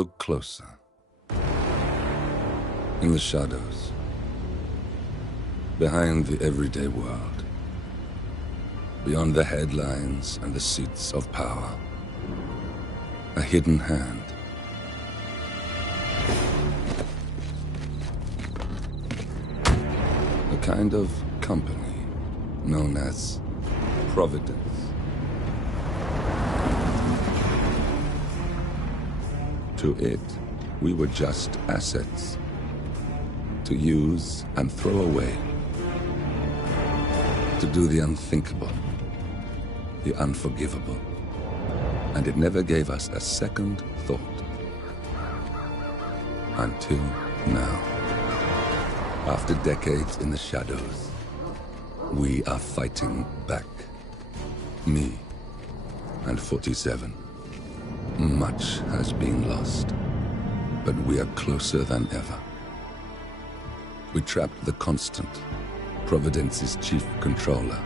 Look closer. In the shadows. Behind the everyday world. Beyond the headlines and the seats of power. A hidden hand. A kind of company known as Providence. To it, we were just assets. To use and throw away. To do the unthinkable. The unforgivable. And it never gave us a second thought. Until now. After decades in the shadows, we are fighting back. Me and 47. Much has been lost, but we are closer than ever. We trapped the Constant, Providence's chief controller,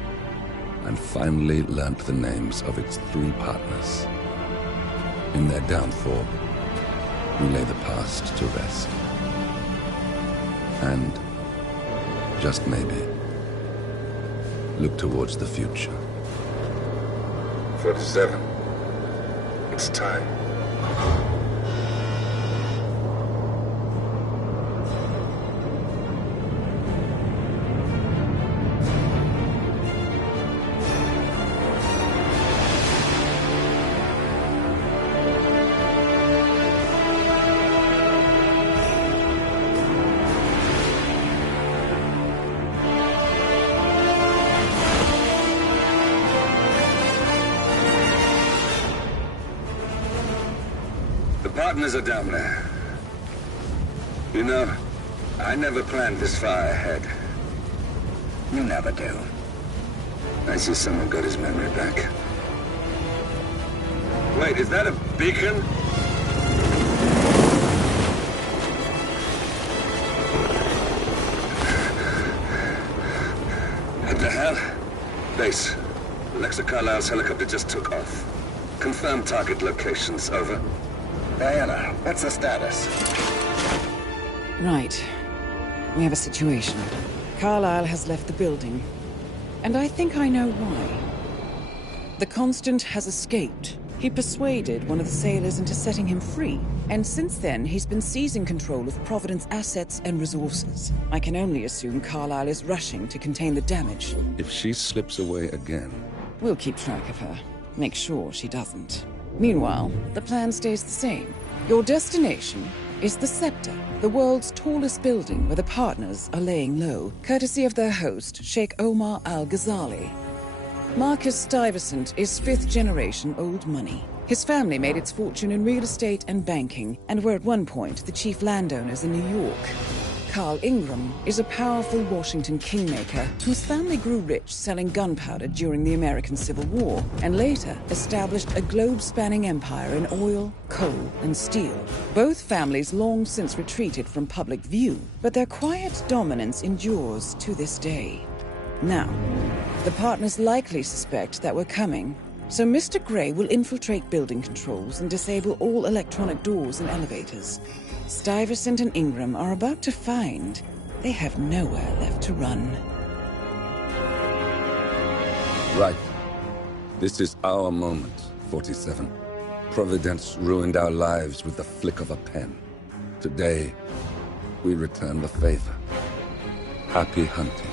and finally learnt the names of its 3 partners. In their downfall, we lay the past to rest. And, just maybe, look towards the future. 47. It's time. Partners are down there. You know, I never planned this far ahead. You never do. I see someone got his memory back. Wait, is that a beacon? What the hell? Base. Alexa Carlisle's helicopter just took off. Confirm target locations, over. Diana, what's the status? Right. We have a situation. Carlisle has left the building. And I think I know why. The Constant has escaped. He persuaded one of the sailors into setting him free. And since then, he's been seizing control of Providence assets and resources. I can only assume Carlisle is rushing to contain the damage. If she slips away again... We'll keep track of her. Make sure she doesn't. Meanwhile, the plan stays the same. Your destination is the Scepter, the world's tallest building where the partners are laying low, courtesy of their host, Sheikh Omar Al-Ghazali. Marcus Stuyvesant is 5th-generation old money. His family made its fortune in real estate and banking, and were at one point the chief landowners in New York. Carl Ingram is a powerful Washington kingmaker whose family grew rich selling gunpowder during the American Civil War, and later established a globe-spanning empire in oil, coal, and steel. Both families long since retreated from public view, but their quiet dominance endures to this day. Now, the partners likely suspect that we're coming, so Mr. Grey will infiltrate building controls and disable all electronic doors and elevators. Stuyvesant and Ingram are about to find they have nowhere left to run. Right. This is our moment, 47. Providence ruined our lives with the flick of a pen. Today, we return the favor. Happy hunting.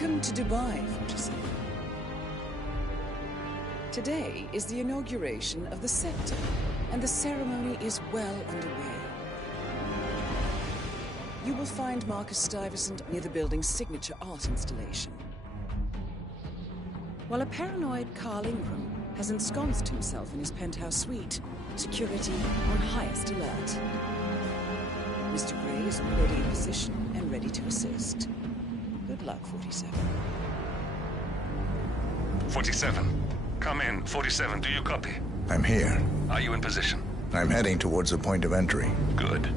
Welcome to Dubai, 47. Today is the inauguration of the Scepter, and the ceremony is well underway. You will find Marcus Stuyvesant near the building's signature art installation. While a paranoid Carl Ingram has ensconced himself in his penthouse suite, security on highest alert. Mr. Gray is already in position and ready to assist. Good luck, 47. 47. Come in. 47, do you copy? I'm here. Are you in position? I'm heading towards the point of entry. Good.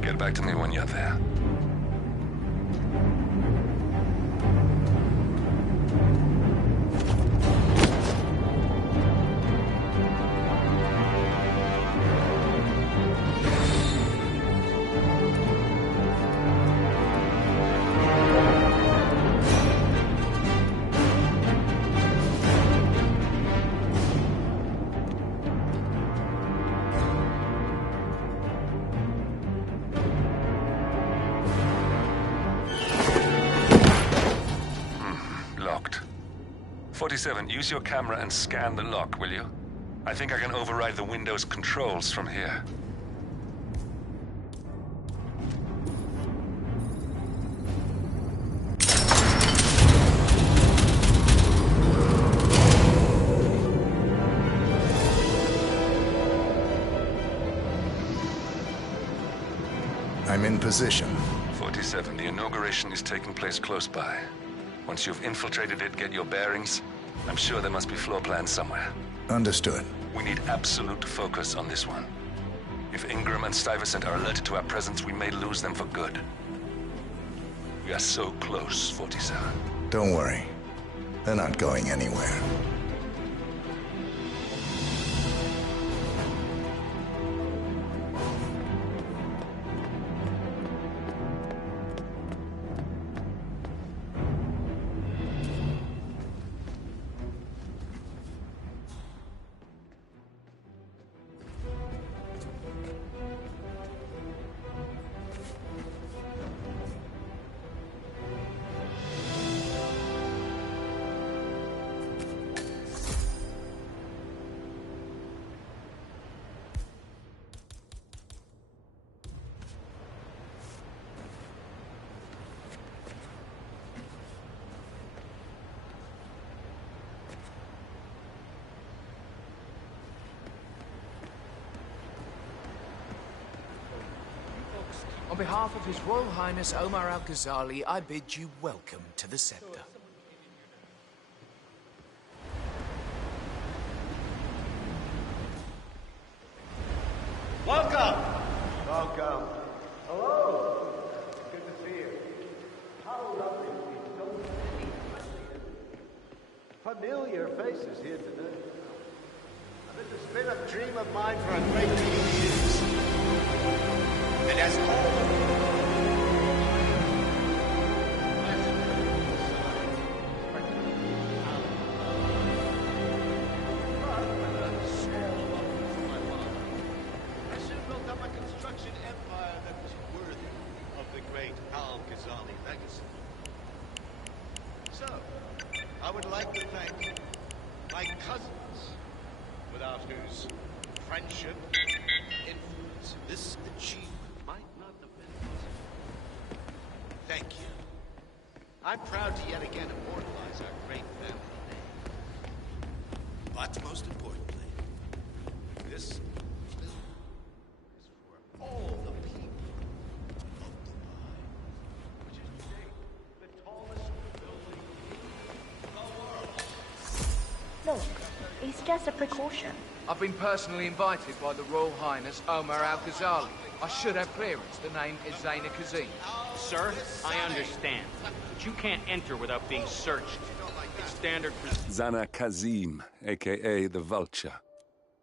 Get back to me when you're there. Locked. 47, use your camera and scan the lock, will you? I think I can override the Windows controls from here. I'm in position. 47, the inauguration is taking place close by. Once you've infiltrated it, get your bearings. I'm sure there must be floor plans somewhere. Understood. We need absolute focus on this one. If Ingram and Stuyvesant are alerted to our presence, we may lose them for good. We are so close, 47. Don't worry. They're not going anywhere. On behalf of His Royal Highness Omar Al-Ghazali, I bid you welcome to the Scepter. Welcome! Welcome. Hello! Good to see you. How lovely to see so many familiar faces here today. This has been a dream of mine for a great many years. And as I would like to thank my cousins, without whose friendship and influence this achievement might not have been possible. Thank you. I'm proud to yet again immortalize our great family name. But most importantly, this film is for all the people of Dubai, which is today the tallest building in the world. Look, it's just a precaution. I've been personally invited by the Royal Highness Omar Al-Ghazali. I should have clearance. The name is Zaina Kazim. Sir, I understand, but you can't enter without being searched. It's standard Zana Kazim, a.k.a. the Vulture.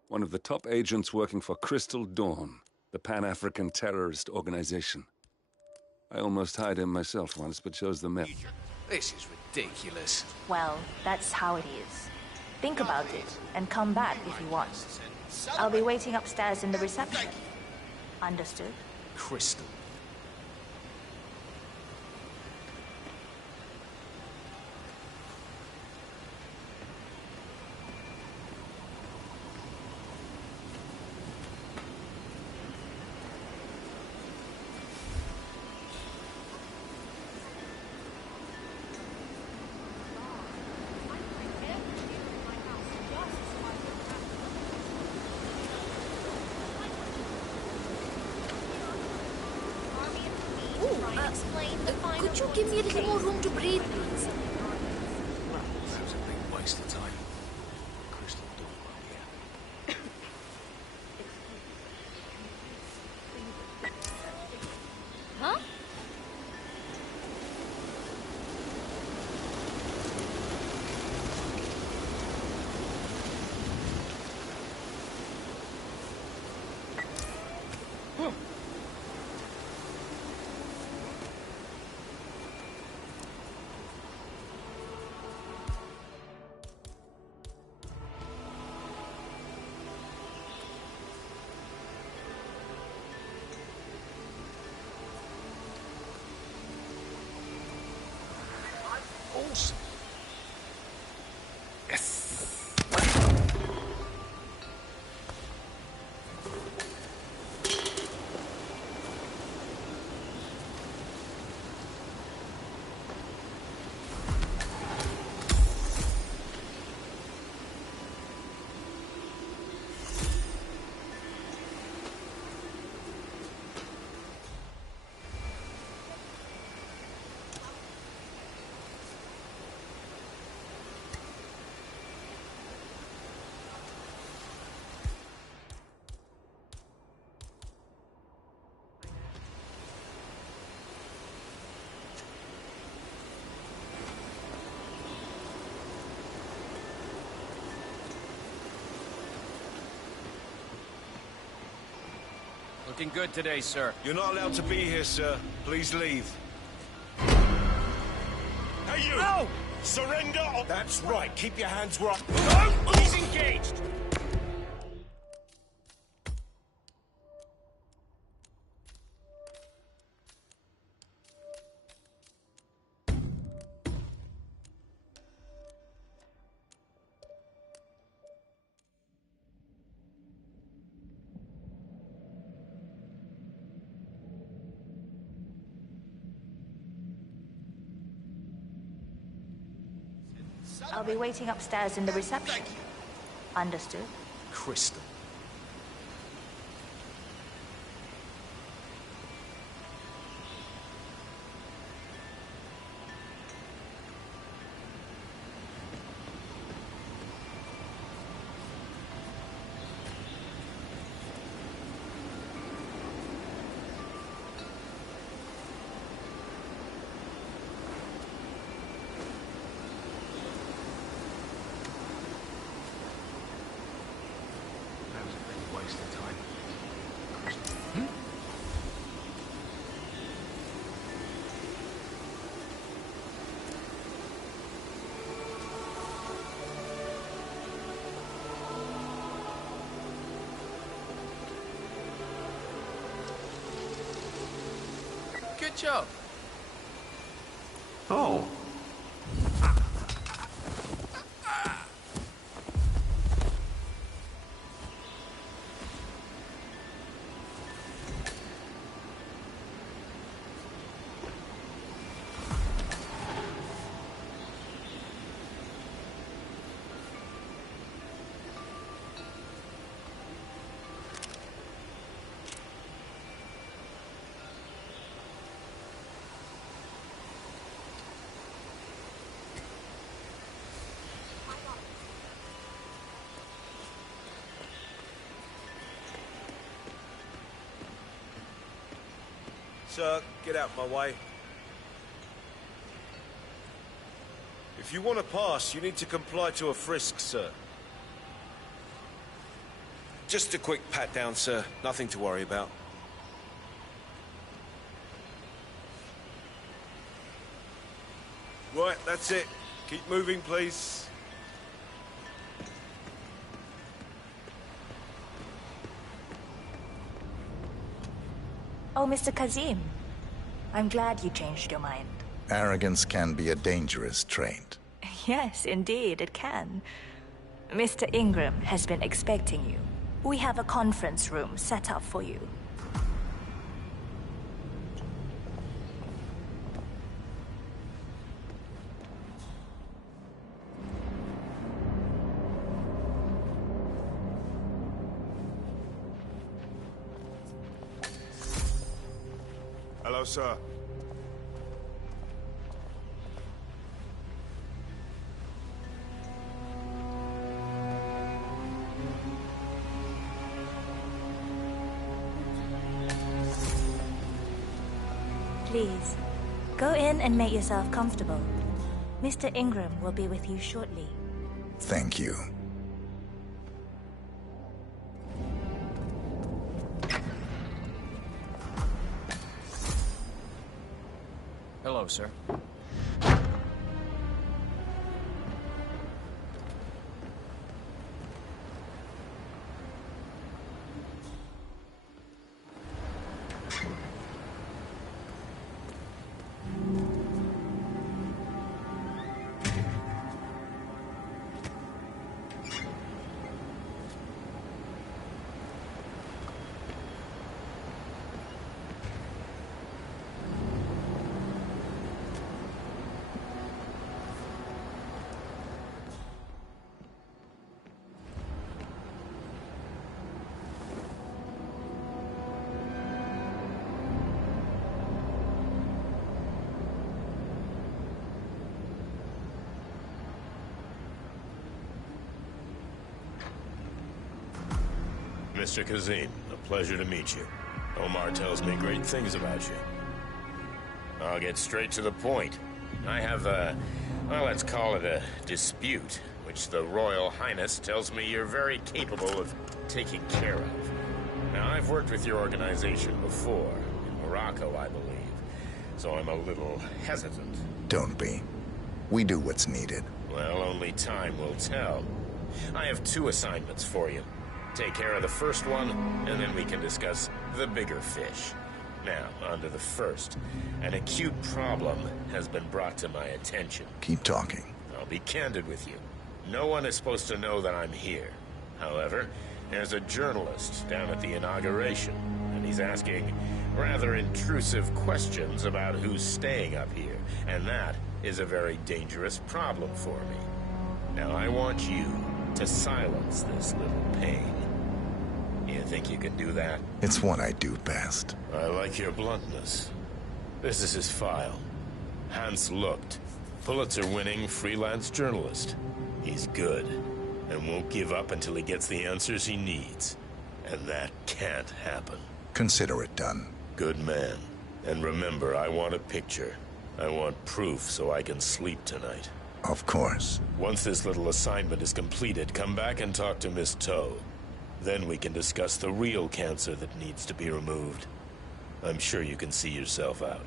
One of the top agents working for Crystal Dawn, the Pan-African terrorist organization. I almost hired him myself once, but chose the myth. This is ridiculous. Well, that's how it is. Think about it, and come back if you want. I'll be waiting upstairs in the reception. Understood? Crystal. Could you give me a little more room to breathe, please? That was a big waste of time. Crystal door, yeah. Huh? Awesome. Looking good today, sir. You're not allowed to be here, sir. Please leave. Hey, you! No! Surrender! That's right. Keep your hands where I... Oh! He's engaged! I'll be waiting upstairs in the reception. Understood? Crystal. That was a big waste of time. Good job. Oh. Sir, get out my way. If you want to pass, you need to comply to a frisk, sir. Just a quick pat down, sir. Nothing to worry about. Right, that's it. Keep moving, please. Oh, Mr. Kazim. I'm glad you changed your mind. Arrogance can be a dangerous trait. Yes, indeed, it can. Mr. Ingram has been expecting you. We have a conference room set up for you. Hello, sir. Please, go in and make yourself comfortable. Mr. Ingram will be with you shortly. Thank you. Hello, sir. Mr. Kazim, a pleasure to meet you. Omar tells me great things about you. I'll get straight to the point. I have well, let's call it a dispute, which the Royal Highness tells me you're very capable of taking care of. Now, I've worked with your organization before, in Morocco, I believe, so I'm a little hesitant. Don't be. We do what's needed. Well, only time will tell. I have 2 assignments for you. Take care of the first one, and then we can discuss the bigger fish. Now, on to the first. An acute problem has been brought to my attention. Keep talking. I'll be candid with you. No one is supposed to know that I'm here. However, there's a journalist down at the inauguration, and he's asking rather intrusive questions about who's staying up here, and that is a very dangerous problem for me. Now, I want you to silence this little pain. You think you can do that? It's what I do best. I like your bluntness. This is his file. Hans Lucht, Pulitzer-winning freelance journalist. He's good, and won't give up until he gets the answers he needs. And that can't happen. Consider it done. Good man. And remember, I want a picture. I want proof so I can sleep tonight. Of course. Once this little assignment is completed, come back and talk to Miss Toe. Then we can discuss the real cancer that needs to be removed. I'm sure you can see yourself out.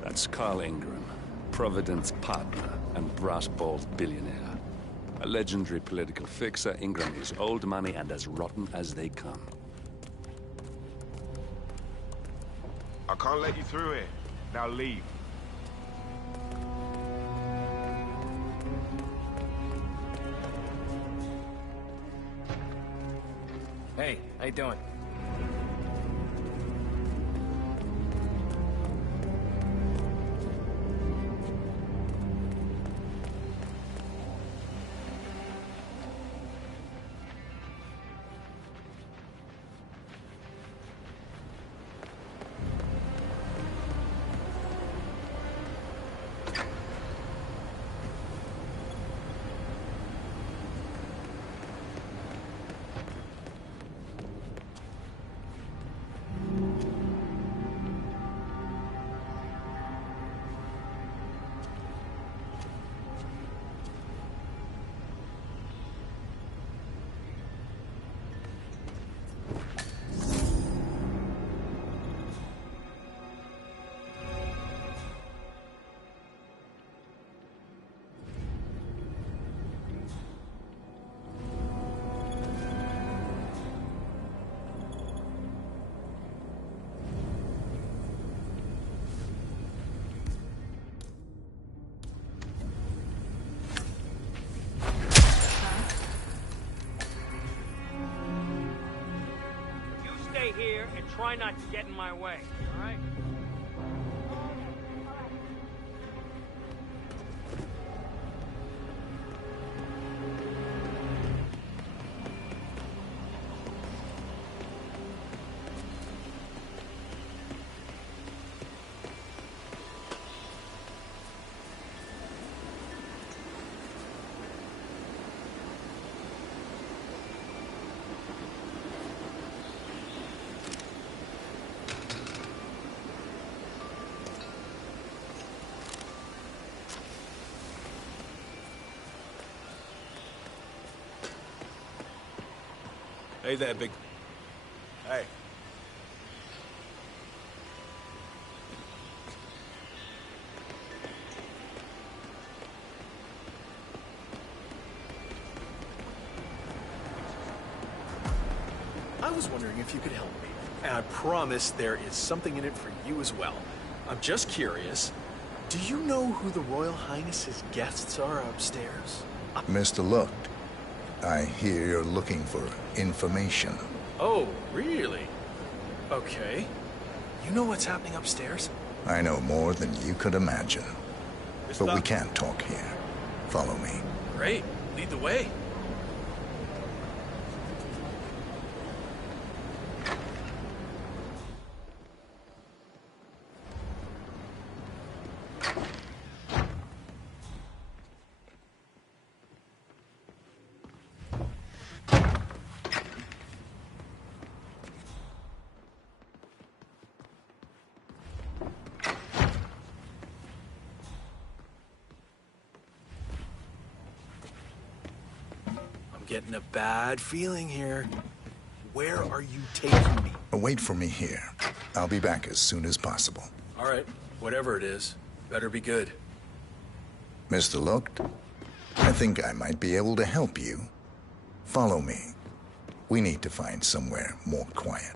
That's Carl Ingram, Provident's partner and brass-balled billionaire. A legendary political fixer, Ingram is old money and as rotten as they come. I can't let you through here. Now leave. Hey, how you doing? Here and try not to get in my way, all right? Hey there, big... Hey. I was wondering if you could help me. And I promise there is something in it for you as well. I'm just curious. Do you know who the Royal Highness's guests are upstairs? Mr. Lucht, I hear you're looking for information. Oh, really? Okay. You know what's happening upstairs? I know more than you could imagine. But we can't talk here. Follow me. Great. Lead the way. Getting a bad feeling here. Where are you taking me? Wait for me here. I'll be back as soon as possible. All right, whatever it is, better be good. Mr. Lucht, I think I might be able to help you. Follow me. We need to find somewhere more quiet.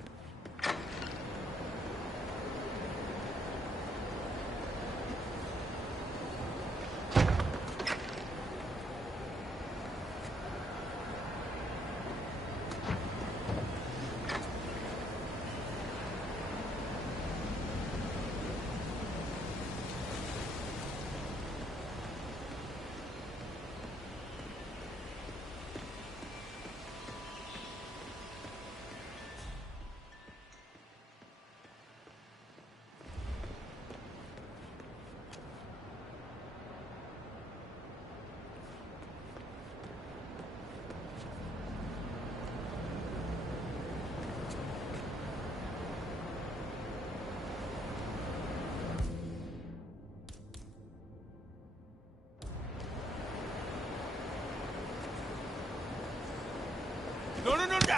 No, no, no, no!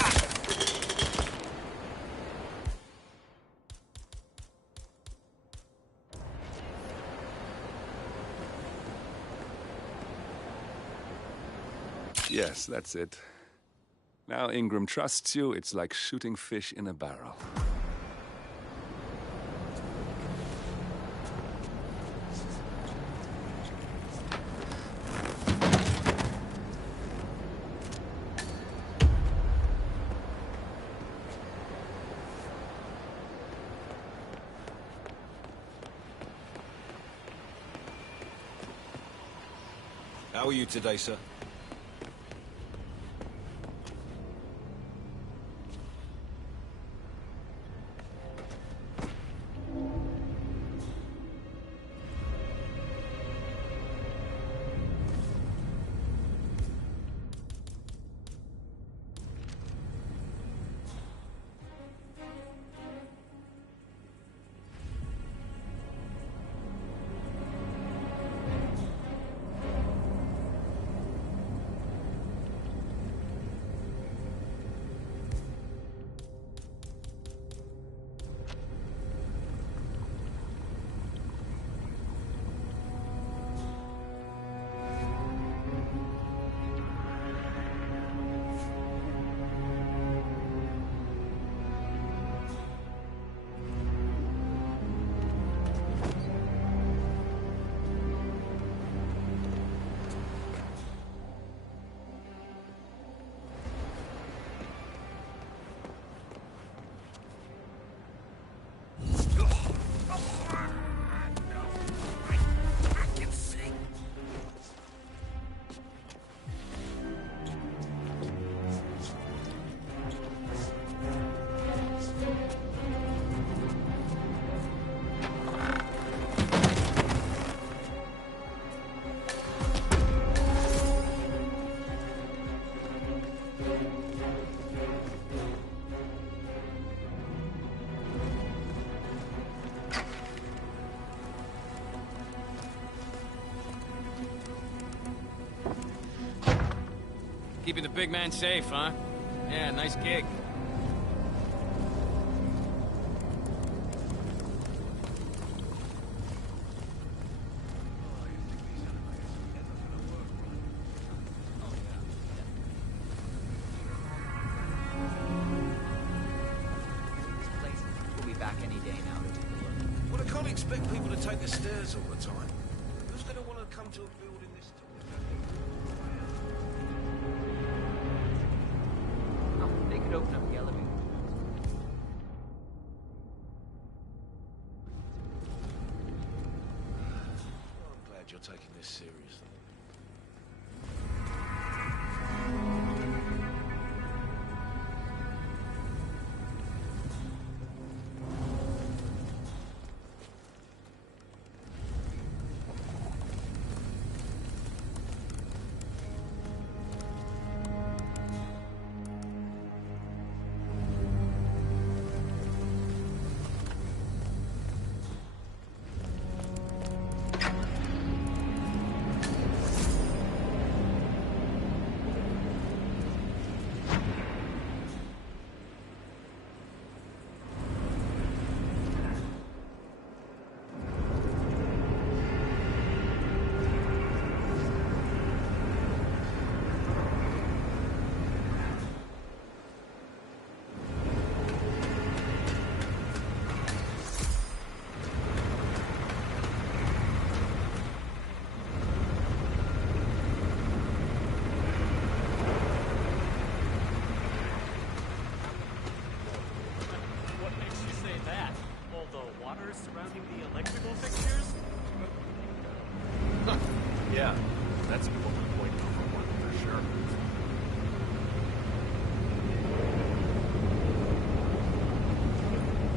Yes, that's it. Now Ingram trusts you, it's like shooting fish in a barrel. How are you today, sir? Keeping the big man safe, huh? Yeah, nice gig. We'll be back any day now to take a look. Well, I can't expect people to take the stairs all the time. Who's going to want to come to a building this tall? Oh, they could open up the elevator. I'm glad you're taking this seriously. What makes you say that? All the water surrounding the electrical fixtures? Yeah, that's what we're pointing over one for sure.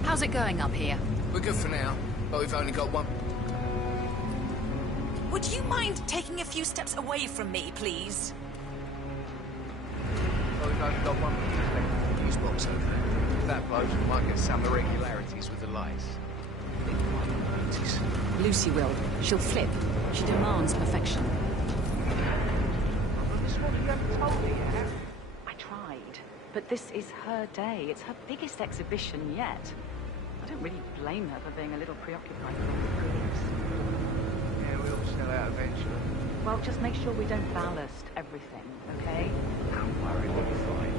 How's it going up here? We're good for now, but we've only got one. Would you mind taking a few steps away from me, please? But we've only got one fuse box over there. If that blows, we might get some irregularities with the lights. Lucy will. She'll flip. She demands perfection. I tried, but this is her day. It's her biggest exhibition yet. I don't really blame her for being a little preoccupied with all the goodies. Yeah, we'll sell out eventually. Well, just make sure we don't ballast everything, okay? Don't worry, we'll be fine.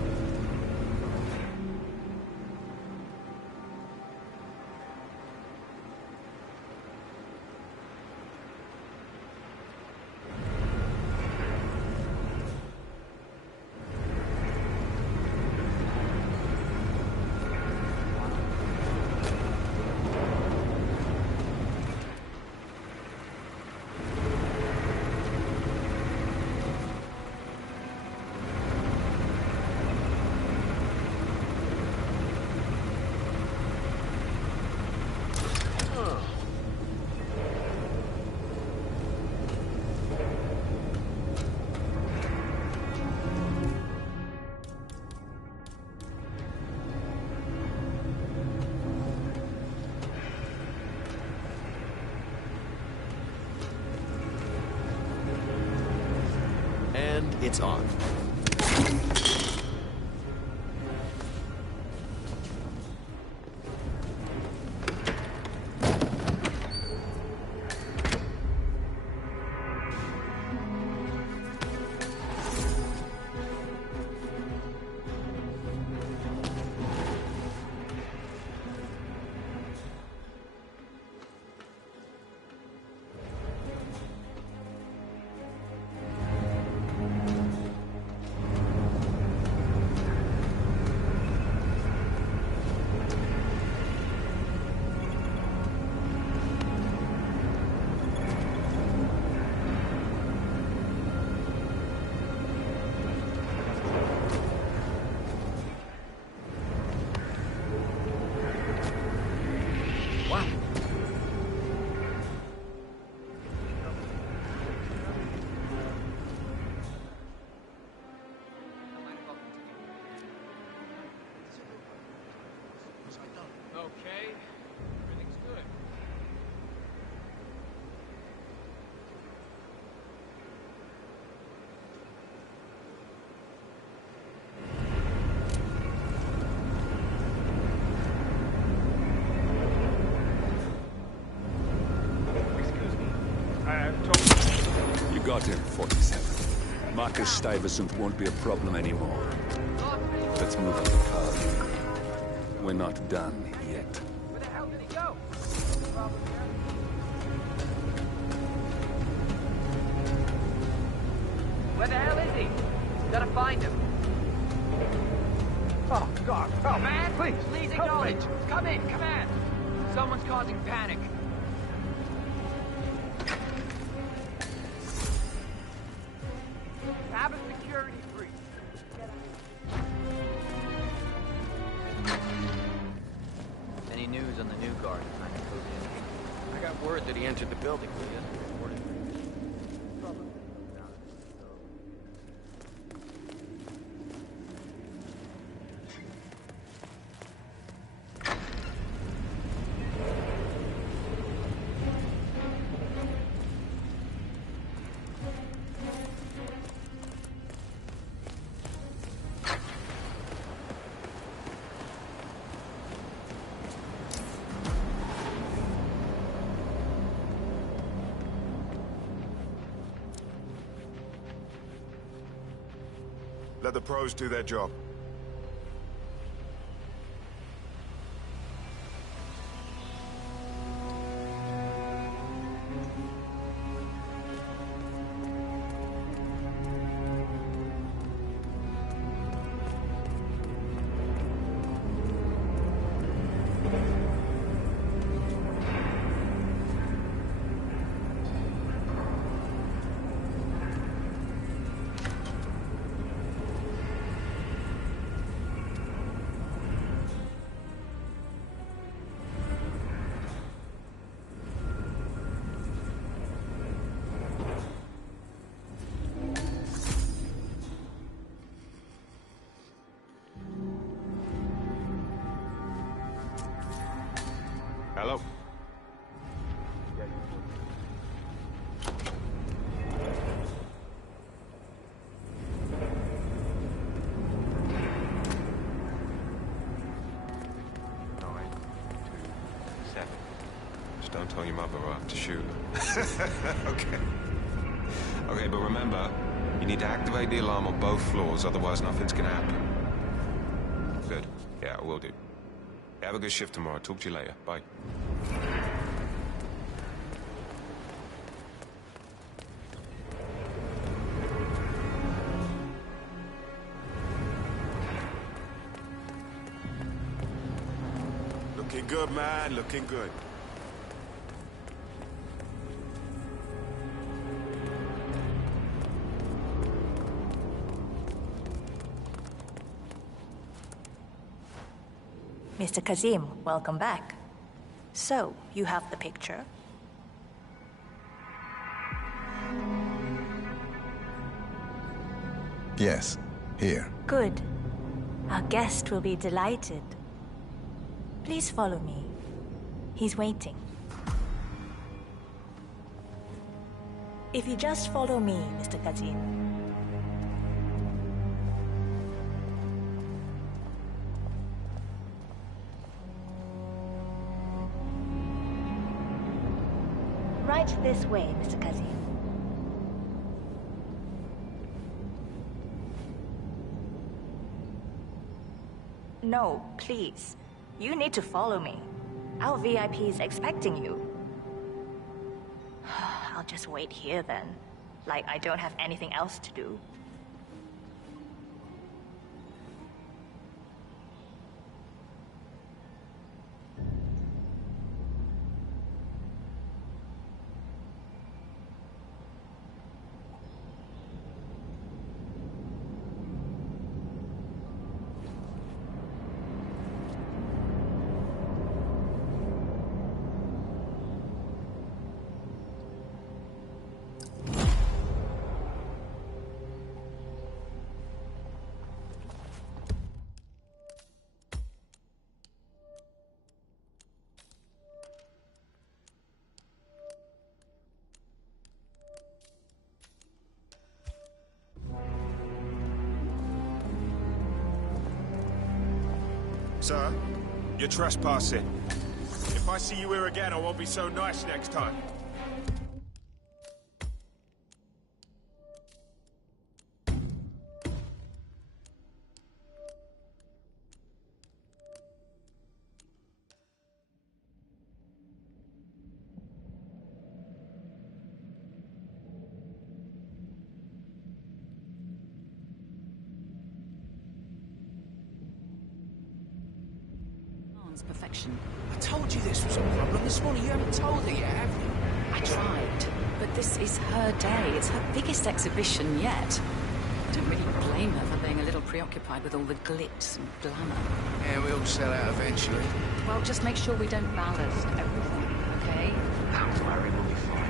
And it's on. Okay, everything's good. Marcus Stuyvesant won't be a problem anymore. Let's move on to Carl. We're not done yet. Where the hell did he go? Where the hell is he? Gotta find him. Oh, God. Oh, man, please acknowledge. Come in, command. Someone's causing panic. Have a security breach. Any news on the new guard? I got word that he entered the building. But he hasn't reported. Let the pros do their job. Hello? Just don't tell your mother or I have to shoot her. Okay. Okay, but remember, you need to activate the alarm on both floors, otherwise nothing's gonna happen. Good. Yeah, I will do. Have a good shift tomorrow. Talk to you later. Bye. Looking good, man. Looking good. Mr. Kazim, welcome back. So, you have the picture? Yes, here. Good. Our guest will be delighted. Please follow me. He's waiting. If you just follow me, Mr. Kazim. Right this way, Mr. Kazim. No, please. You need to follow me. Our VIP is expecting you. I'll just wait here then. Like I don't have anything else to do. Sir, you're trespassing. If I see you here again, I won't be so nice next time. perfection. I told you this was a problem this morning. You haven't told her yet, have you? I tried, but this is her day. It's her biggest exhibition yet. I don't really blame her for being a little preoccupied with all the glitz and glamour. Yeah, we'll sell out eventually. Well, just make sure we don't ballast everything, okay? Don't worry, we'll be fine.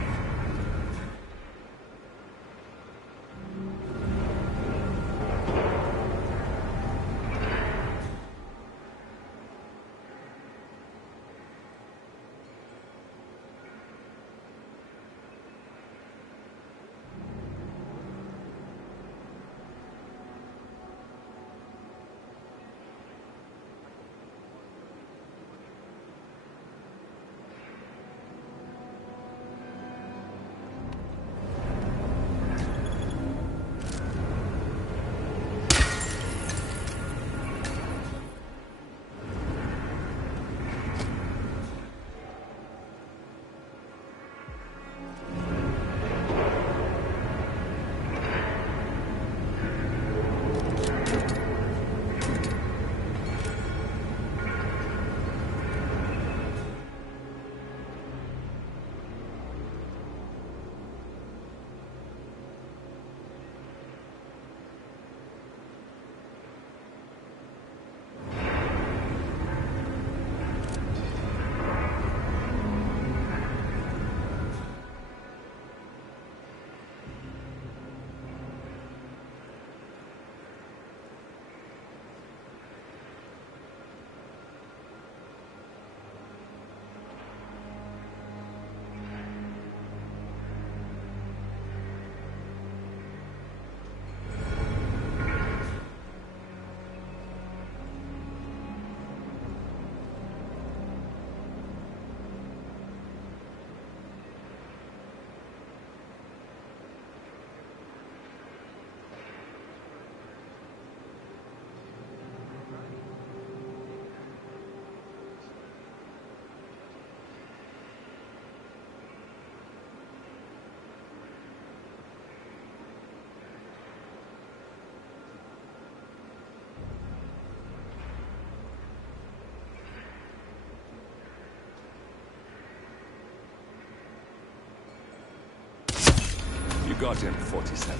You got him, 47.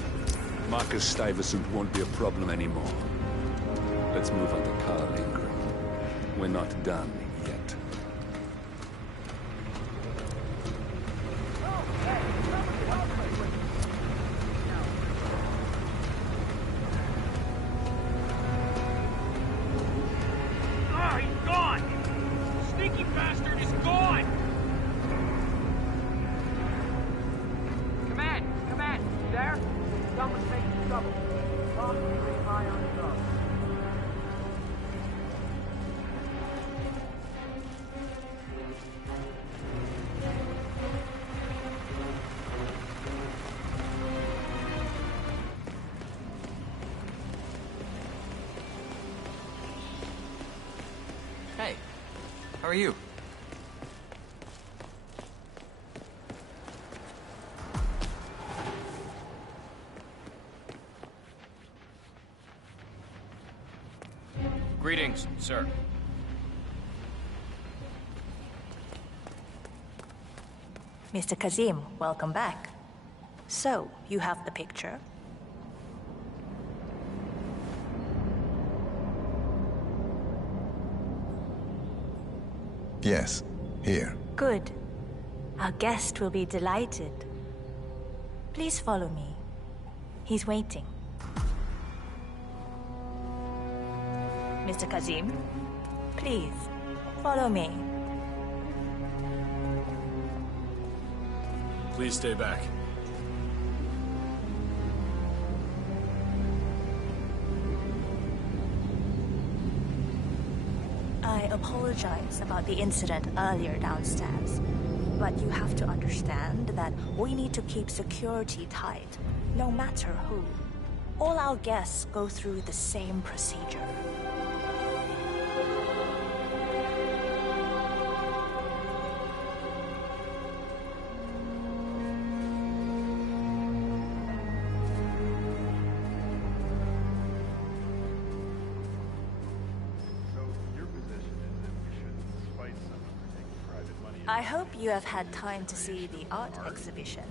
Marcus Stuyvesant won't be a problem anymore. Let's move on to Carl Ingram. We're not done yet. Oh, he's gone! Sneaky bastard is gone! Command, you there? Someone's making trouble. Possibly high on drugs. Hey, how are you? Greetings, sir. Mr. Kazim, welcome back. So, you have the picture? Yes, here. Good. Our guest will be delighted. Please follow me. He's waiting. Mr. Kazim, please, follow me. Please stay back. I apologize about the incident earlier downstairs, but you have to understand that we need to keep security tight, no matter who. All our guests go through the same procedure. So your position is that we shouldn't I hope you have had time to see the art exhibition.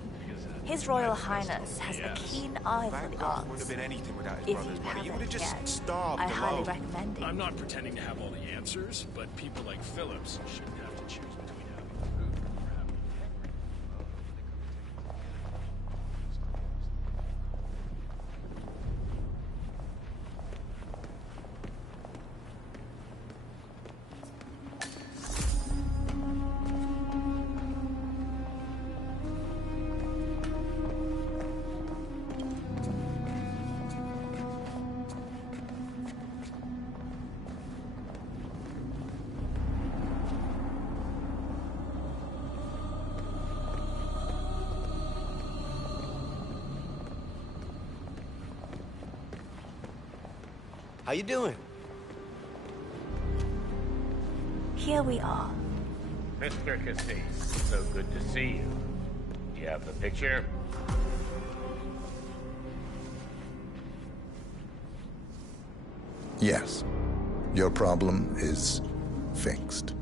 His Royal Highness has a keen eye for the arts. Wouldn't have been anything without his If brother's you money. He would have haven't just yet, starved I highly alone. recommend it. I'm not pretending to have all the answers, but people like Phillips shouldn't have to choose between having food or having How you doing? Here we are. Mr. Cassis, so good to see you. Do you have the picture? Yes. Your problem is fixed.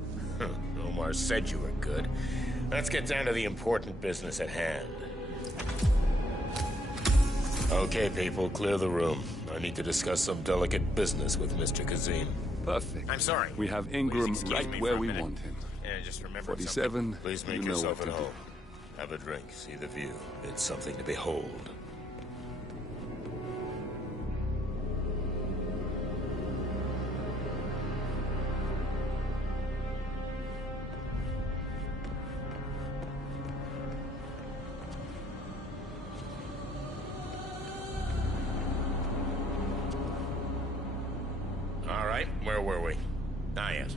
Omar said you were good. Let's get down to the important business at hand. Okay, people, clear the room. I need to discuss some delicate business with Mr. Kazim. Perfect. I'm sorry. We have Ingram Please excuse me right for where a we minute. want him. And just remember 47, Please make you know yourself what at to do. home. Have a drink, see the view. It's something to behold. All right, where were we? Ah, yes.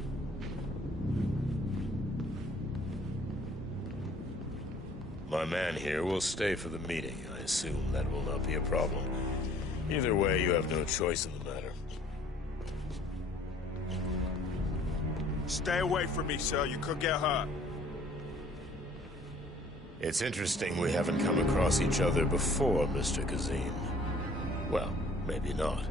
My man here will stay for the meeting. I assume that will not be a problem. Either way, you have no choice in the matter. Stay away from me, sir. You could get hurt. It's interesting we haven't come across each other before, Mr. Kazim. Well, maybe not.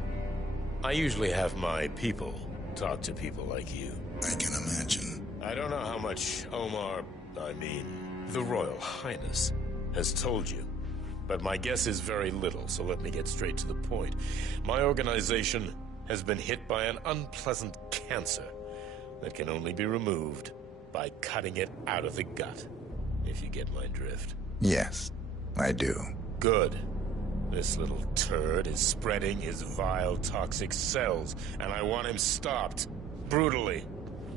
I usually have my people talk to people like you. I can imagine. I don't know how much Omar, the Royal Highness, has told you. But my guess is very little, so let me get straight to the point. My organization has been hit by an unpleasant cancer that can only be removed by cutting it out of the gut, if you get my drift. Yes, I do. Good. This little turd is spreading his vile, toxic cells, and I want him stopped. Brutally.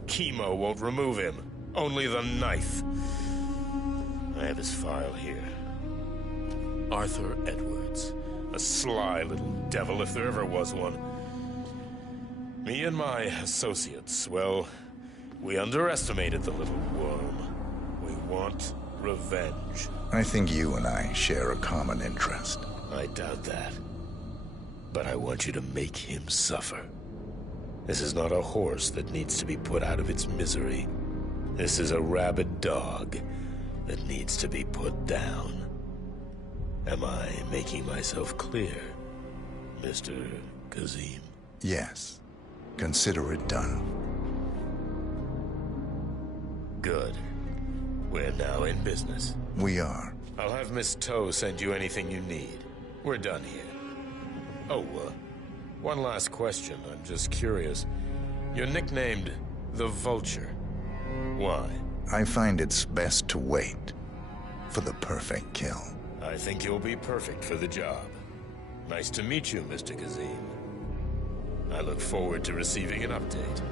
Chemo won't remove him. Only the knife. I have his file here. Arthur Edwards. A sly little devil, if there ever was one. Me and my associates, well, we underestimated the little worm. We want revenge. I think you and I share a common interest. I doubt that. But I want you to make him suffer. This is not a horse that needs to be put out of its misery. This is a rabid dog that needs to be put down. Am I making myself clear, Mr. Kazim? Yes. Consider it done. Good. We're now in business. We are. I'll have Miss Toe send you anything you need. We're done here. Oh, one last question. I'm just curious. You're nicknamed the Vulture. Why? I find it's best to wait for the perfect kill. I think you'll be perfect for the job. Nice to meet you, Mr. Kazim. I look forward to receiving an update.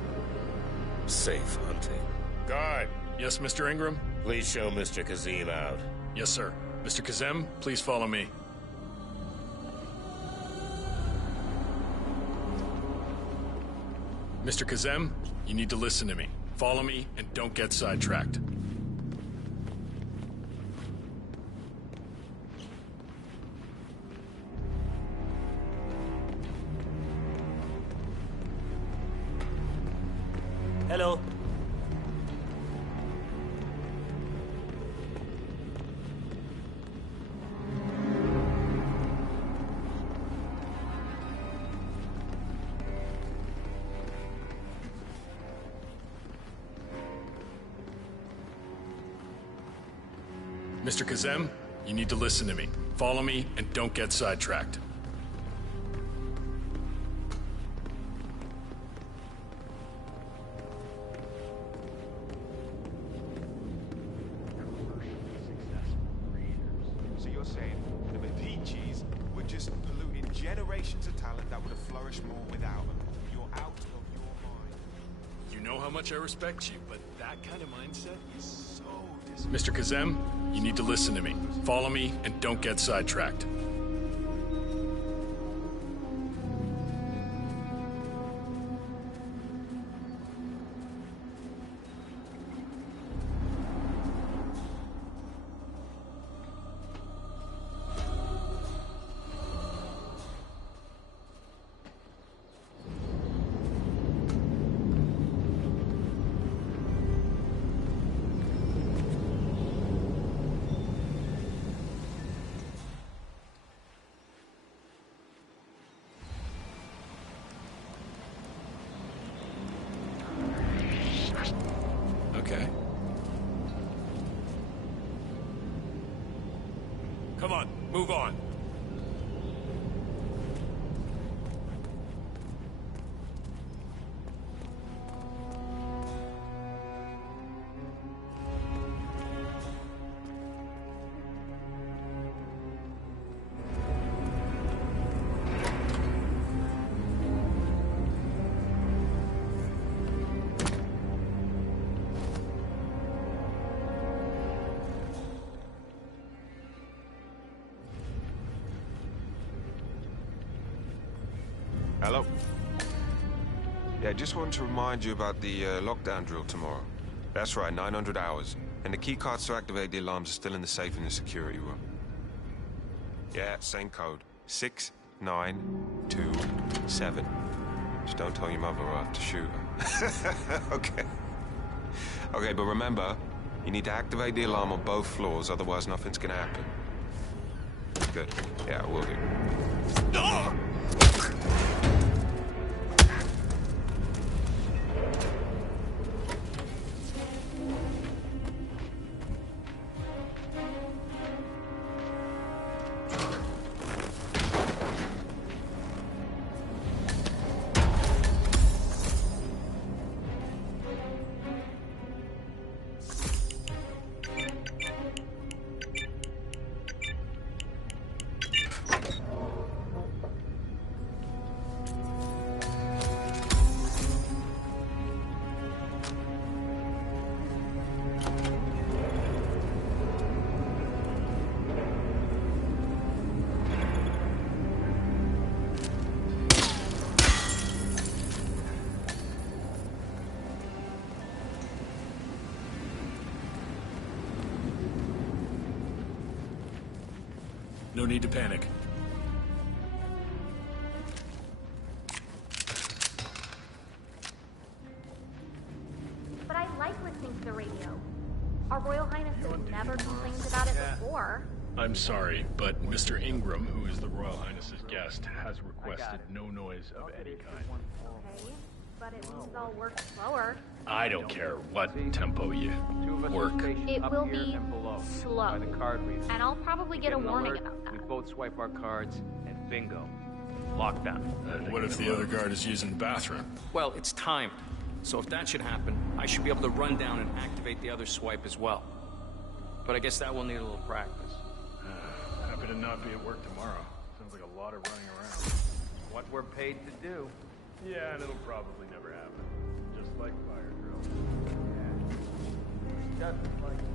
Safe hunting. Guard! Yes, Mr. Ingram? Please show Mr. Kazim out. Yes, sir. Mr. Kazem, please follow me. Mr. Kazem, you need to listen to me. Follow me and don't get sidetracked. Hello. Mr. Kazem, you need to listen to me. Follow me, and don't get sidetracked. So you're saying the Medicis were just polluting generations of talent that would have flourished more without them? You're out of your mind. You know how much I respect you, but that kind of mindset is so Mr. Kazem, you need to listen to me. Follow me, and don't get sidetracked. Okay. Come on, move on. Hello? Yeah, just wanted to remind you about the lockdown drill tomorrow. That's right, 900 hours. And the key cards to activate the alarms are still in the safe in the security room. Yeah, same code. 6927. Just don't tell your mother or I'll have to shoot her. Okay. Okay, but remember, you need to activate the alarm on both floors, otherwise nothing's gonna happen. Good. Yeah, I will do. No need to panic. But I like listening to the radio. Our Royal Highness has never complained about it before. I'm sorry, but Mr. Ingram, who is the Royal Highness's guest, has requested no noise of any kind. Okay, but it means I'll work slower. I don't care what tempo you work. It will be slow. And I'll probably get a warning alert, about that. We both swipe our cards, and bingo. Lockdown. What if the other guard is using the bathroom? Well, it's timed. So if that should happen, I should be able to run down and activate the other swipe as well. But I guess that will need a little practice. Happy to not be at work tomorrow. Sounds like a lot of running around. What we're paid to do. Yeah, and it'll probably never happen. Just like fire drill. Yeah. Just like fire.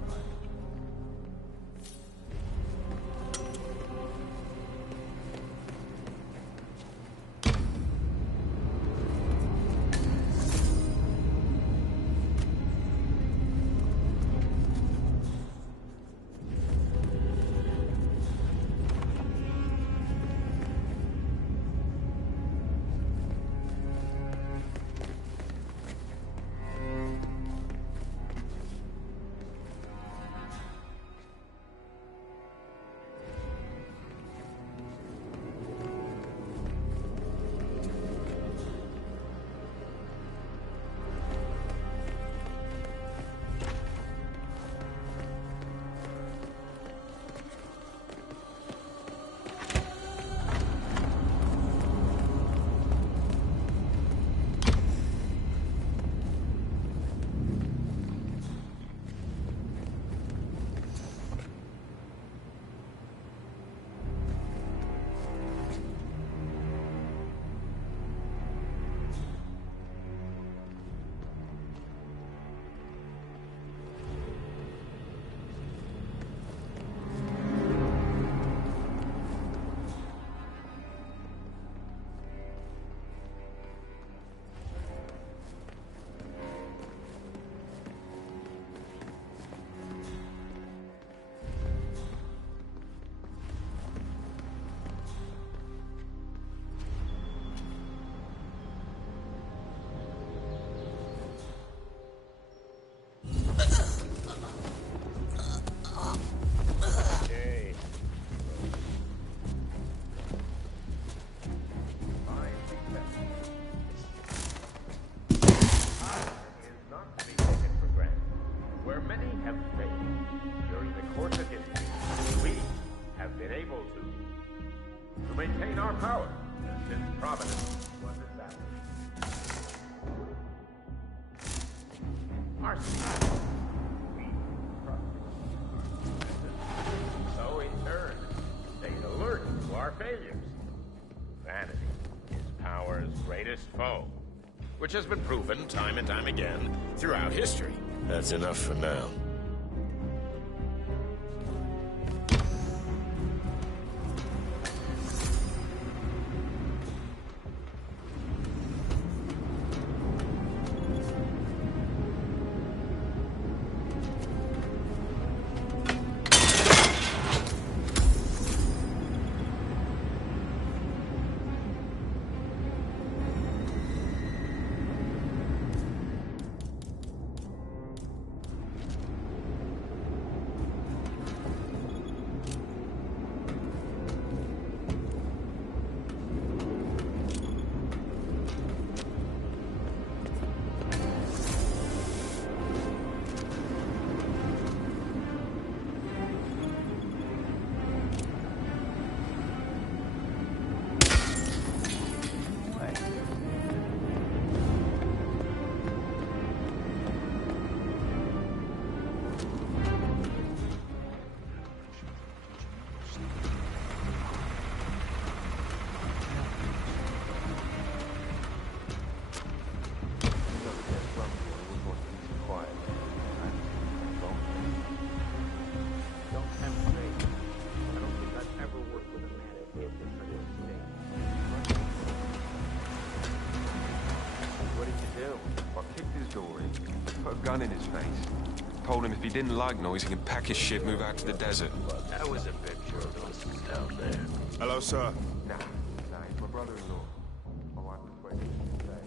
Where many have failed during the course of history, we have been able to maintain our power since Providence was established. Our society, we trust our so in turn, stayed alert to our failures. Vanity is power's greatest foe, which has been proven time and time again throughout history. That's enough for now. Gun in his face. Told him if he didn't like noise, he could pack his shit, move out to the desert. That was a picture of us down there. Hello, sir. Nah, he's my brother-in-law. My wife was waiting today.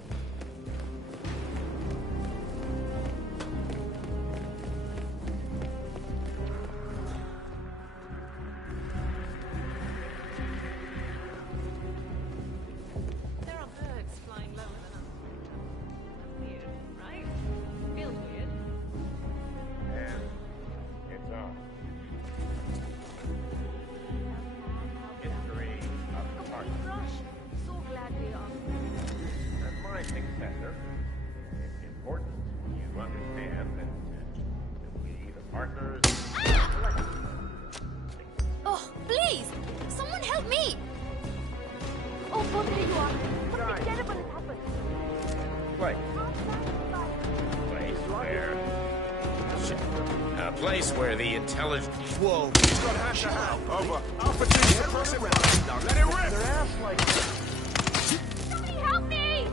There are birds flying lower than us. That's weird, right? Feels weird. And it's on. History of the party. So glad we are. As my successor, it's important you understand that we, the partners... Oh, please! Someone help me! Oh, God, there you are. Something terrible has happened. Place where... A place where the intelligent... Whoa. He's got hand to hand. Over. Alpha 2, suppress it. Now let it rip. Their ass like... Somebody help me!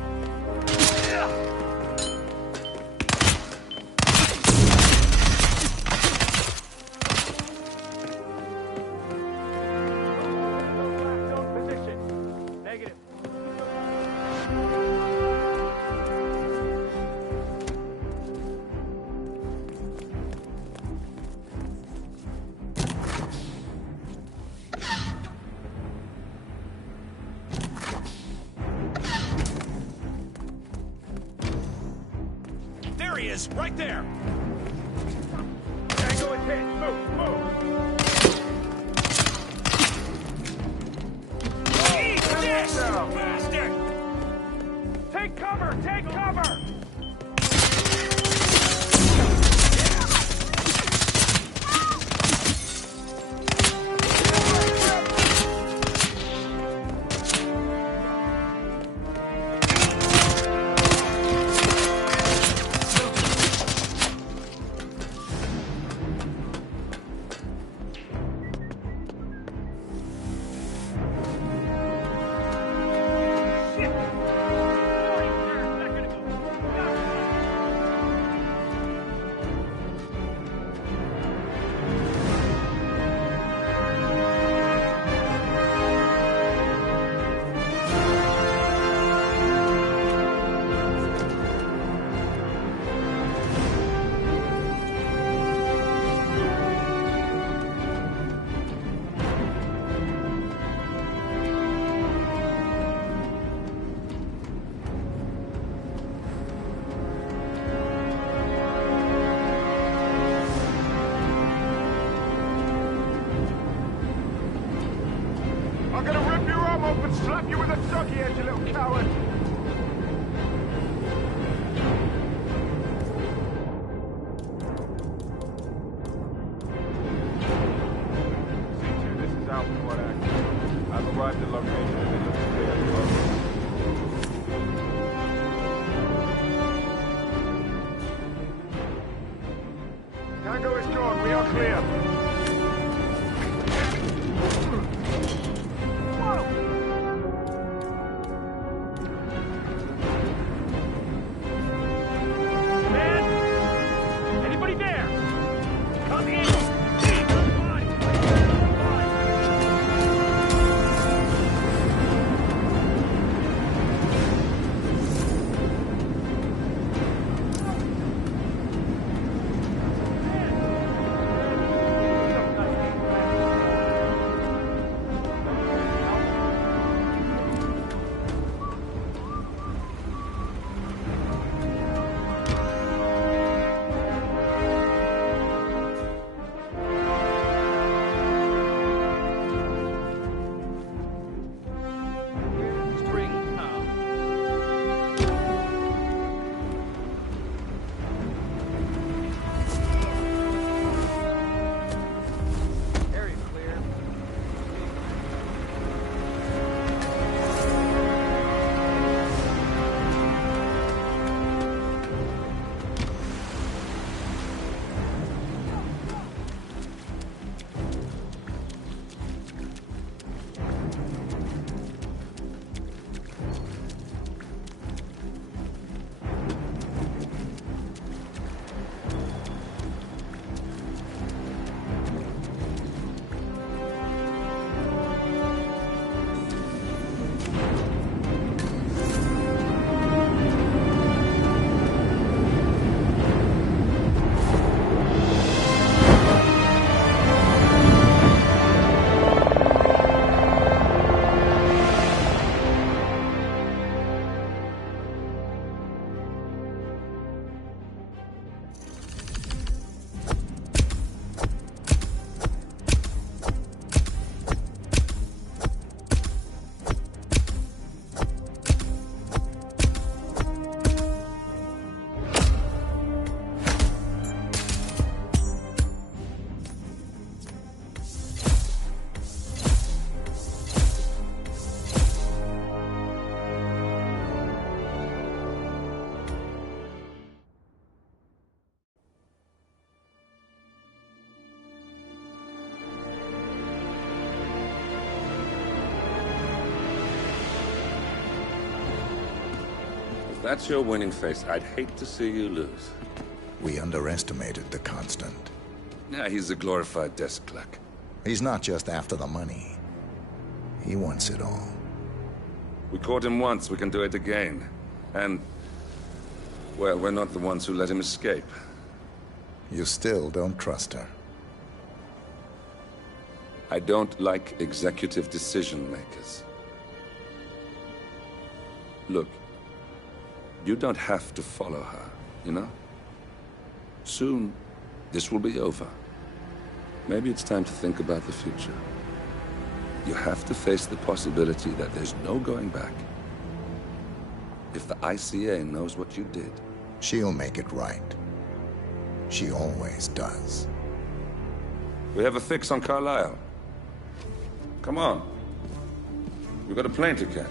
Negative. There he is, right there. Tango is hit. Move. Eat this, bastard! Take cover! Take cover! Slap you with a doggy head, you little coward! C2, this is Alpha Squad Act. I've arrived at location and it looks clear. Over. Tango is gone. We are clear. That's your winning face. I'd hate to see you lose. We underestimated the Constant. Yeah, he's a glorified desk clerk. He's not just after the money. He wants it all. We caught him once, we can do it again. And, well, we're not the ones who let him escape. You still don't trust her. I don't like executive decision makers. Look, you don't have to follow her, you know? Soon, this will be over. Maybe it's time to think about the future. You have to face the possibility that there's no going back. If the ICA knows what you did... She'll make it right. She always does. We have a fix on Carlisle. Come on. We've got a plane to catch.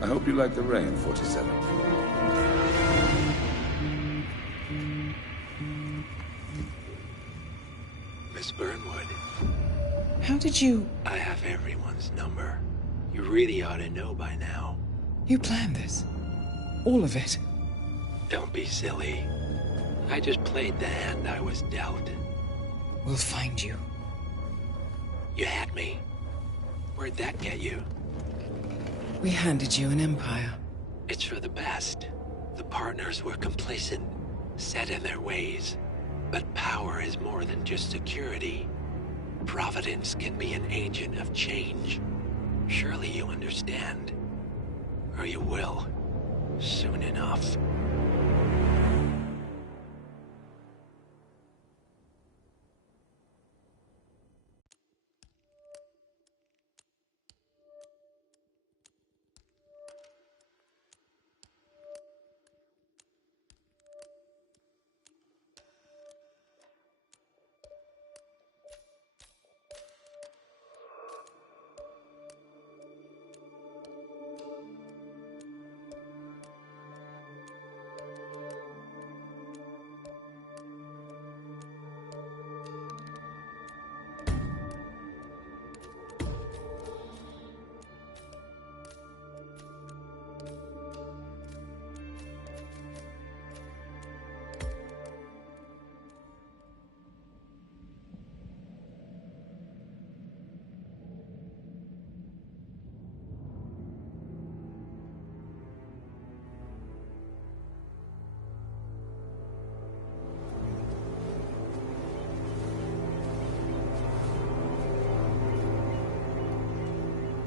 I hope you like the rain, 47. Miss Burnwood. How did you... I have everyone's number. You really ought to know by now. You planned this? All of it? Don't be silly. I just played the hand I was dealt. We'll find you. You had me. Where'd that get you? We handed you an empire. It's for the best. The partners were complacent, set in their ways. But power is more than just security. Providence can be an agent of change. Surely you understand. Or you will. Soon enough.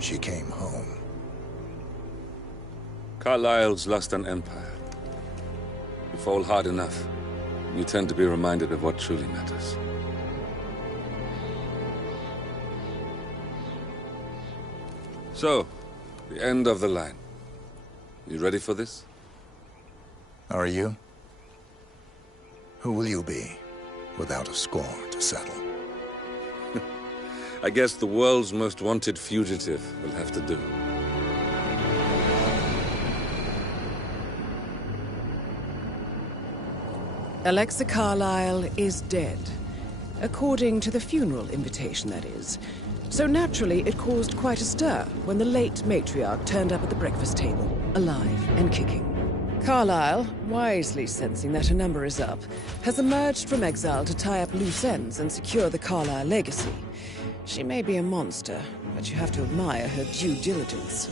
she came home. Carlyle's lost an empire. You fall hard enough, you tend to be reminded of what truly matters. So, the end of the line. You ready for this? Are you? Who will you be, without a score to settle? I guess the world's most wanted fugitive will have to do. Alexa Carlyle is dead. According to the funeral invitation, that is. So naturally, it caused quite a stir when the late matriarch turned up at the breakfast table, alive and kicking. Carlyle, wisely sensing that her number is up, has emerged from exile to tie up loose ends and secure the Carlyle legacy. She may be a monster, but you have to admire her due diligence.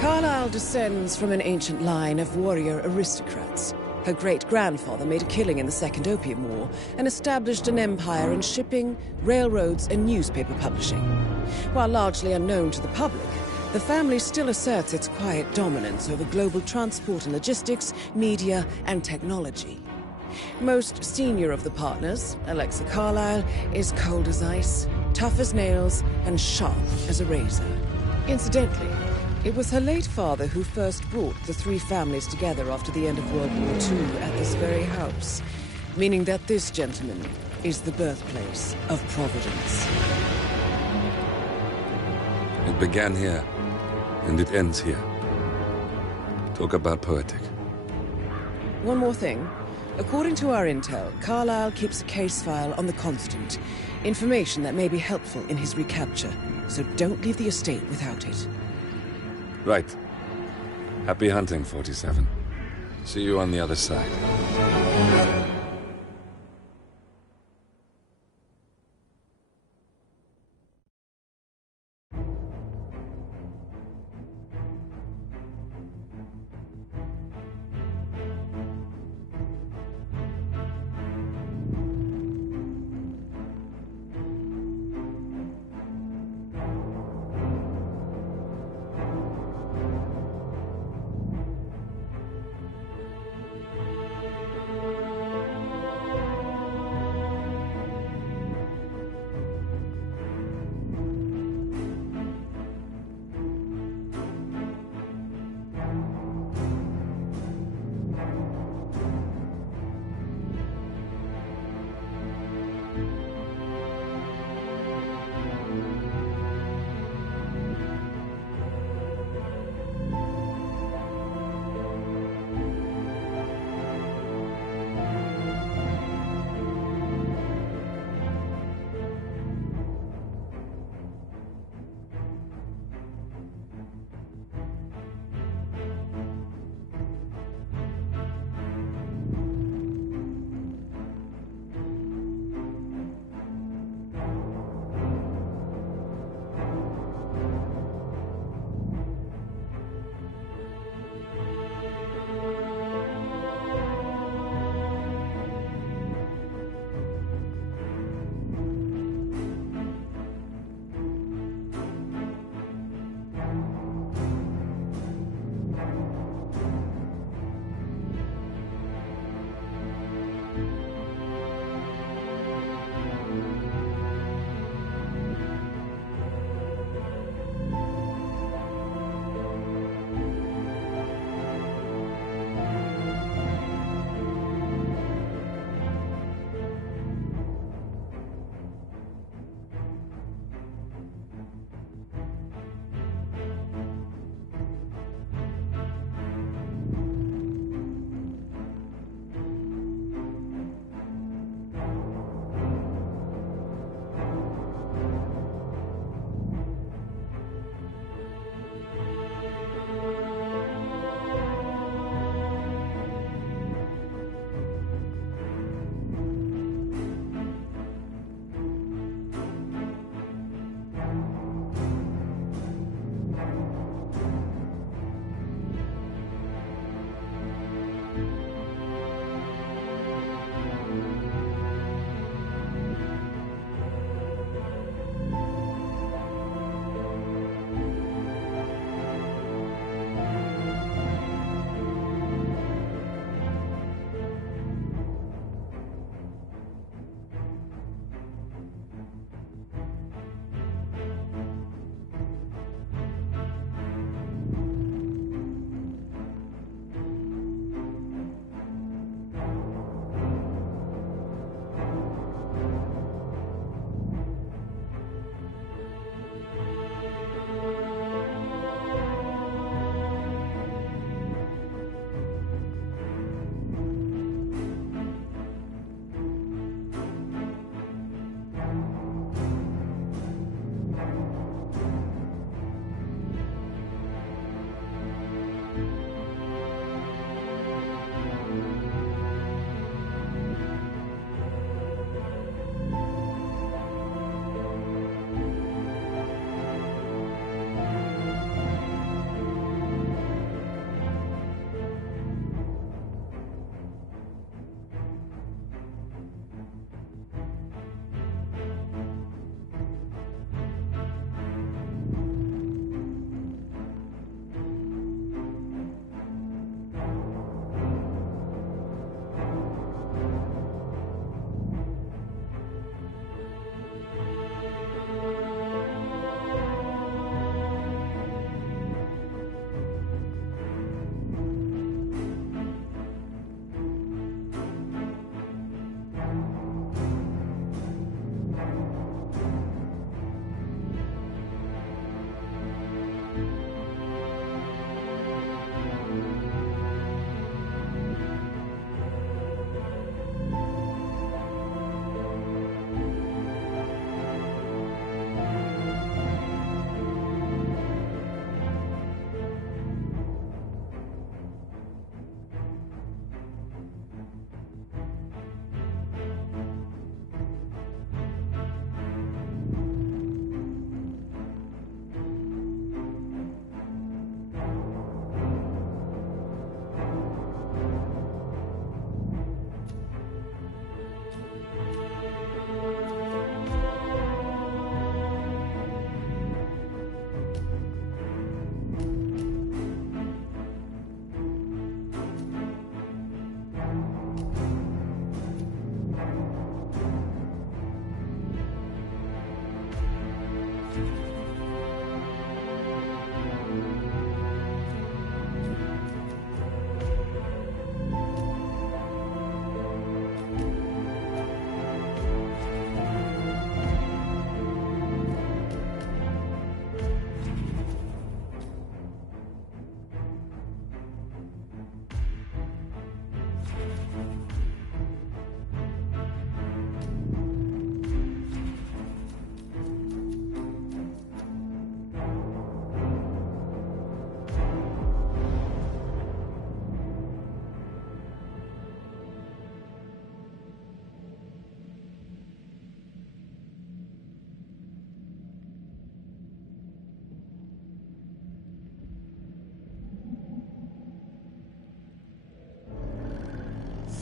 Carlyle descends from an ancient line of warrior aristocrats. Her great-grandfather made a killing in the Second Opium War and established an empire in shipping, railroads, and newspaper publishing. While largely unknown to the public, the family still asserts its quiet dominance over global transport and logistics, media, and technology. Most senior of the partners, Alexa Carlyle, is cold as ice, tough as nails, and sharp as a razor. Incidentally, it was her late father who first brought the three families together after the end of World War II at this very house, meaning that this gentleman is the birthplace of Providence. It began here, and it ends here. Talk about poetic. One more thing. According to our intel, Carlyle keeps a case file on the Constant. Information that may be helpful in his recapture, so don't leave the estate without it. Right. Happy hunting, 47. See you on the other side.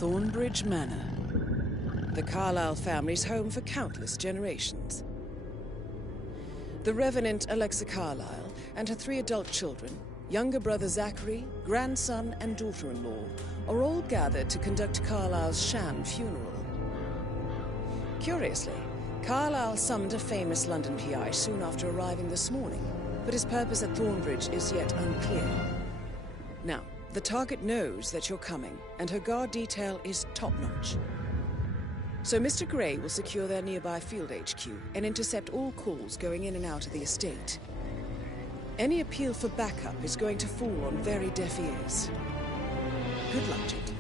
Thornbridge Manor. The Carlyle family's home for countless generations. The Revenant Alexa Carlyle and her 3 adult children, younger brother Zachary, grandson and daughter-in-law, are all gathered to conduct Carlyle's sham funeral. Curiously, Carlyle summoned a famous London PI soon after arriving this morning, but his purpose at Thornbridge is yet unclear. Now, the target knows that you're coming, and her guard detail is top-notch. So Mr. Gray will secure their nearby field HQ and intercept all calls going in and out of the estate. Any appeal for backup is going to fall on very deaf ears. Good luck, gentlemen.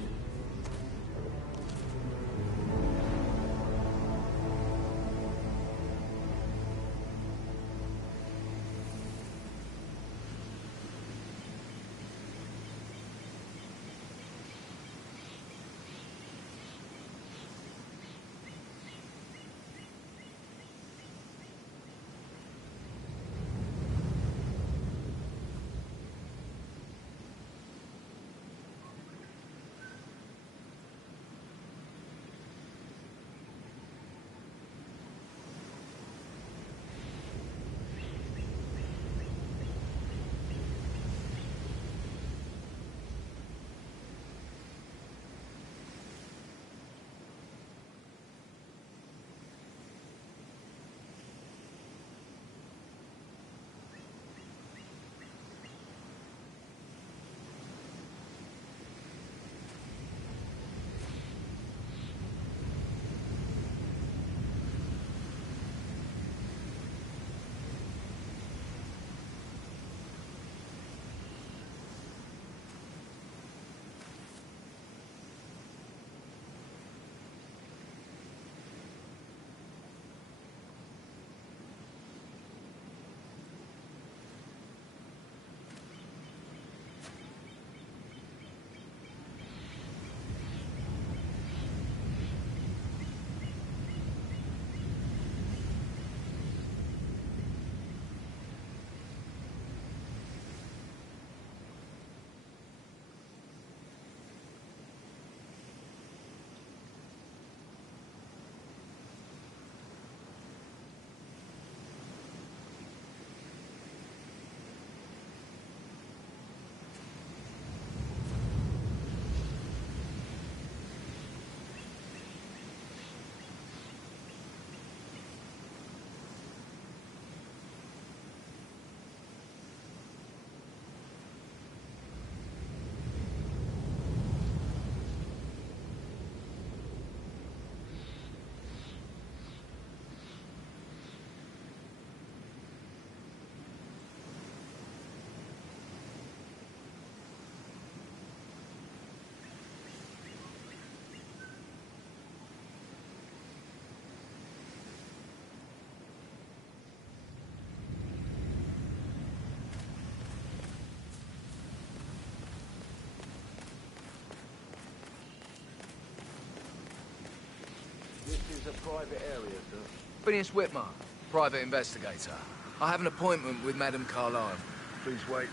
This is a private area, sir. Phineas Whitmer, private investigator. I have an appointment with Madame Carlyle. Please wait.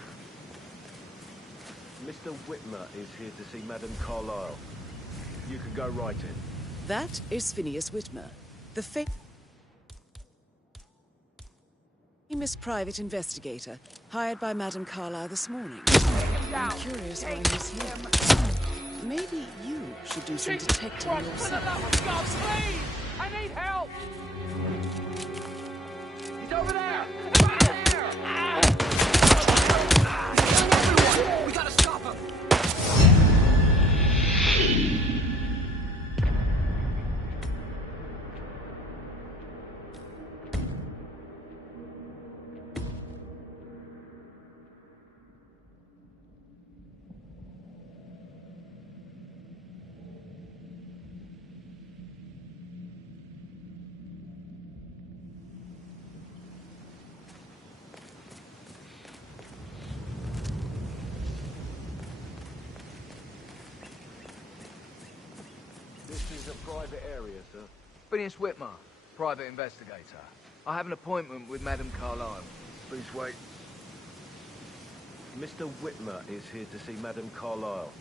Mr. Whitmer is here to see Madame Carlyle. You can go right in. That is Phineas Whitmer, the famous private investigator hired by Madame Carlyle this morning. I'm curious why he's here. Maybe you should do some detecting yourself. For the love of God, please! I need help! He's over there! We gotta stop him! This is a private area, sir. Phineas Whitmer, private investigator. I have an appointment with Madame Carlyle. Please wait. Mr. Whitmer is here to see Madame Carlyle.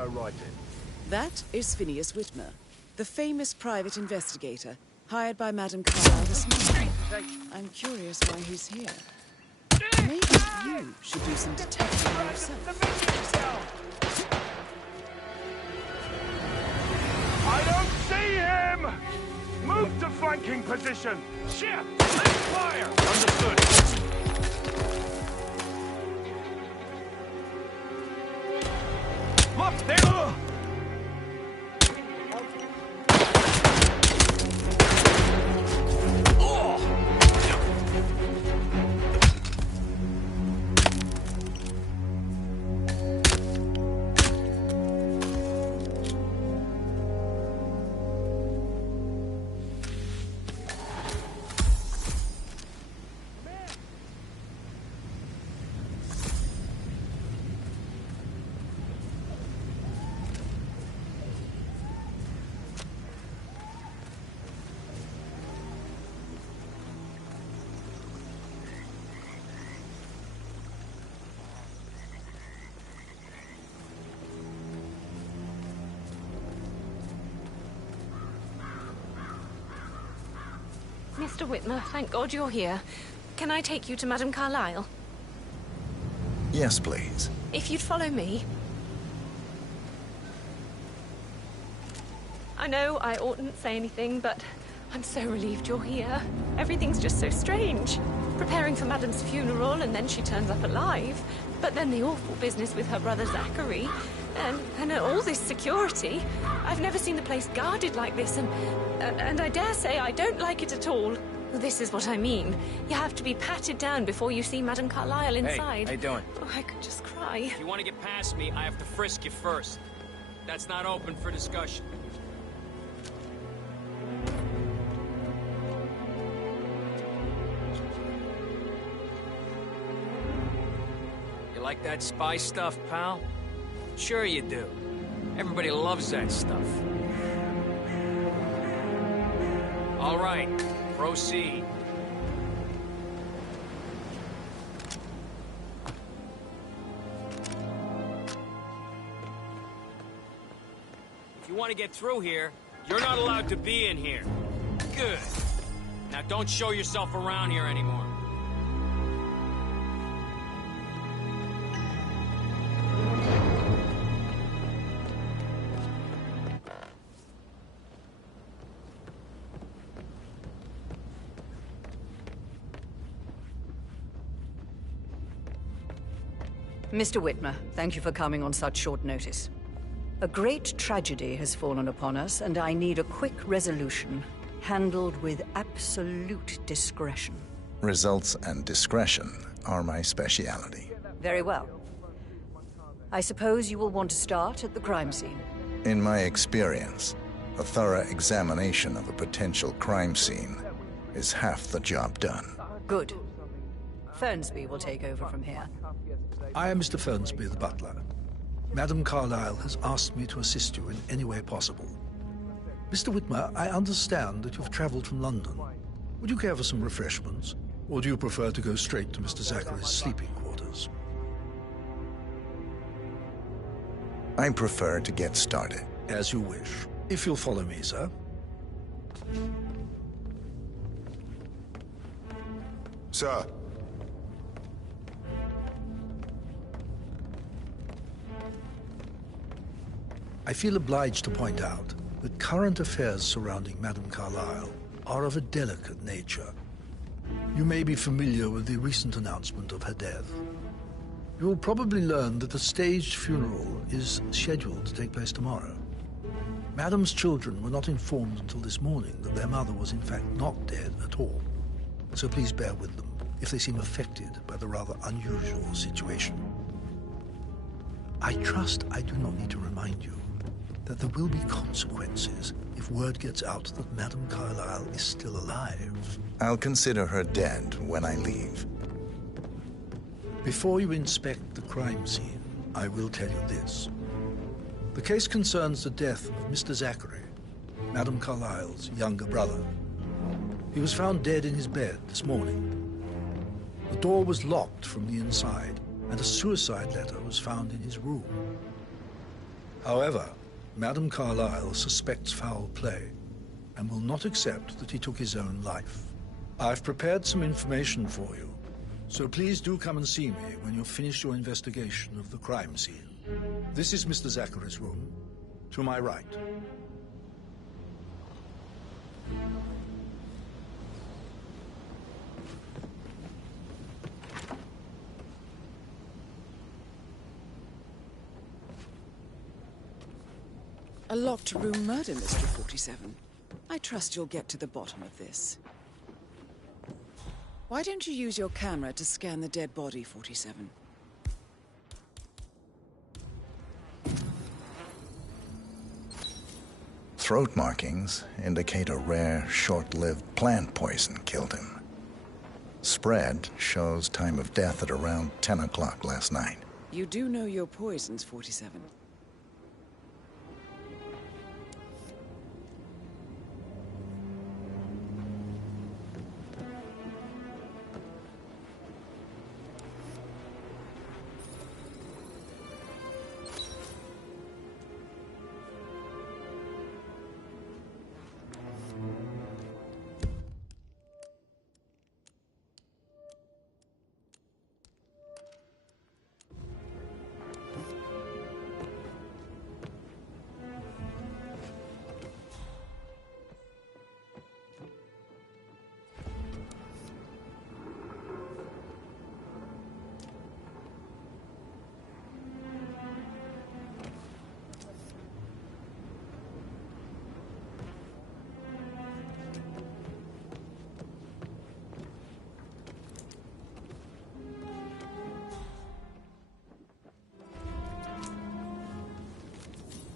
go right in. That is Phineas Whitmer, the famous private investigator hired by Madame Carlyle this morning. I'm curious why he's here. Maybe you should do some detecting yourself. I don't see him! Move to flanking position! Shift! Let's fire! Understood. Look, there! Mr. Whitmer, thank God you're here. Can I take you to Madame Carlyle? Yes, please. If you'd follow me. I know I oughtn't say anything, but I'm so relieved you're here. Everything's just so strange. Preparing for Madame's funeral, and then she turns up alive. But then the awful business with her brother Zachary, and all this security. I've never seen the place guarded like this, and I dare say I don't like it at all. Well, this is what I mean. You have to be patted down before you see Madame Carlyle inside. Hey, how you doing? Oh, I could just cry. If you want to get past me, I have to frisk you first. That's not open for discussion. You like that spy stuff, pal? Sure you do. Everybody loves that stuff. All right, proceed. If you want to get through here, you're not allowed to be in here. Good. Now don't show yourself around here anymore. Mr. Whitmer, thank you for coming on such short notice. A great tragedy has fallen upon us, and I need a quick resolution, handled with absolute discretion. Results and discretion are my speciality. Very well. I suppose you will want to start at the crime scene. In my experience, a thorough examination of a potential crime scene is half the job done. Good. Fernsby will take over from here. I am Mr. Fernsby, the butler. Madame Carlyle has asked me to assist you in any way possible. Mr. Whitmer, I understand that you've traveled from London. Would you care for some refreshments? Or do you prefer to go straight to Mr. Zachary's sleeping quarters? I prefer to get started. As you wish. If you'll follow me, sir. Sir. I feel obliged to point out that current affairs surrounding Madame Carlyle are of a delicate nature. You may be familiar with the recent announcement of her death. You will probably learn that a staged funeral is scheduled to take place tomorrow. Madame's children were not informed until this morning that their mother was in fact not dead at all. So please bear with them if they seem affected by the rather unusual situation. I trust I do not need to remind you that there will be consequences if word gets out that Madame Carlyle is still alive. I'll consider her dead when I leave. Before you inspect the crime scene, I will tell you this. The case concerns the death of Mr. Zachary, Madame Carlyle's younger brother. He was found dead in his bed this morning. The door was locked from the inside, and a suicide letter was found in his room. However, Madame Carlyle suspects foul play and will not accept that he took his own life. I've prepared some information for you, so please do come and see me when you've finished your investigation of the crime scene. This is Mr. Zachary's room, to my right. A locked room murder, Mr. 47. I trust you'll get to the bottom of this. Why don't you use your camera to scan the dead body, 47? Throat markings indicate a rare, short-lived plant poison killed him. Spread shows time of death at around 10 o'clock last night. You do know your poisons, 47.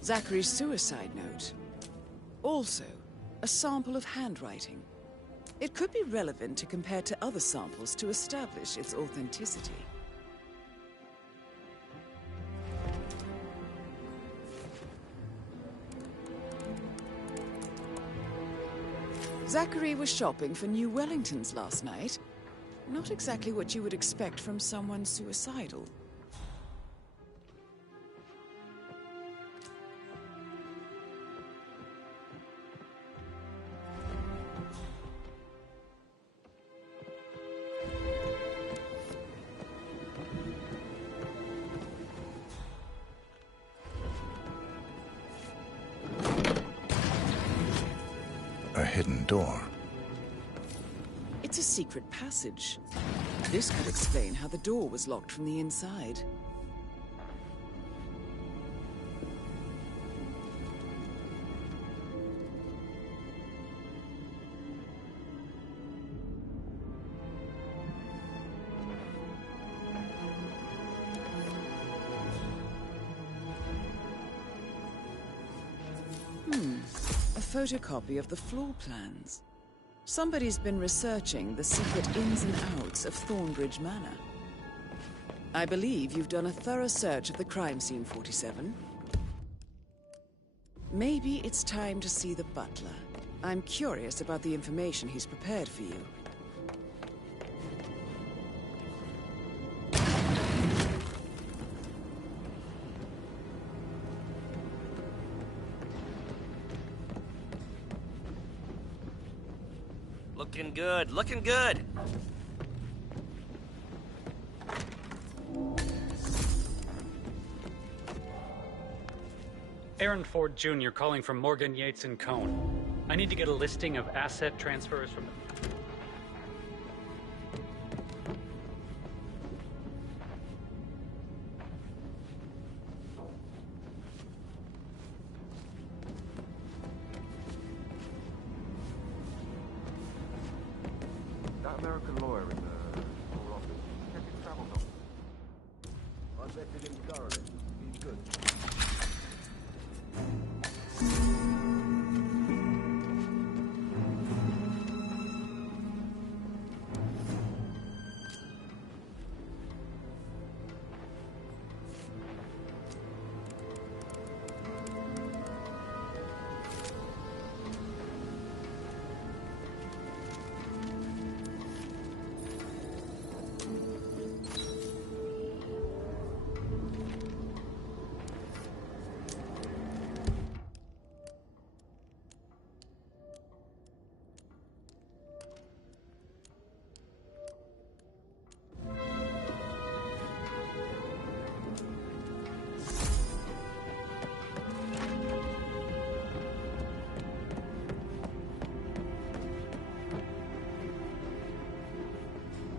Zachary's suicide note. Also, a sample of handwriting. It could be relevant to compare to other samples to establish its authenticity. Zachary was shopping for new Wellingtons last night. Not exactly what you would expect from someone suicidal. A hidden door. It's a secret passage. This could explain how the door was locked from the inside. A photocopy of the floor plans. Somebody's been researching the secret ins and outs of Thornbridge Manor. I believe you've done a thorough search of the crime scene, 47. Maybe it's time to see the butler. I'm curious about the information he's prepared for you. Looking good, looking good! Aaron Ford Jr. calling from Morgan, Yates & Cohn. I need to get a listing of asset transfers from the... That American lawyer in the small office, check his travel notes. I vetted him thoroughly. He's good.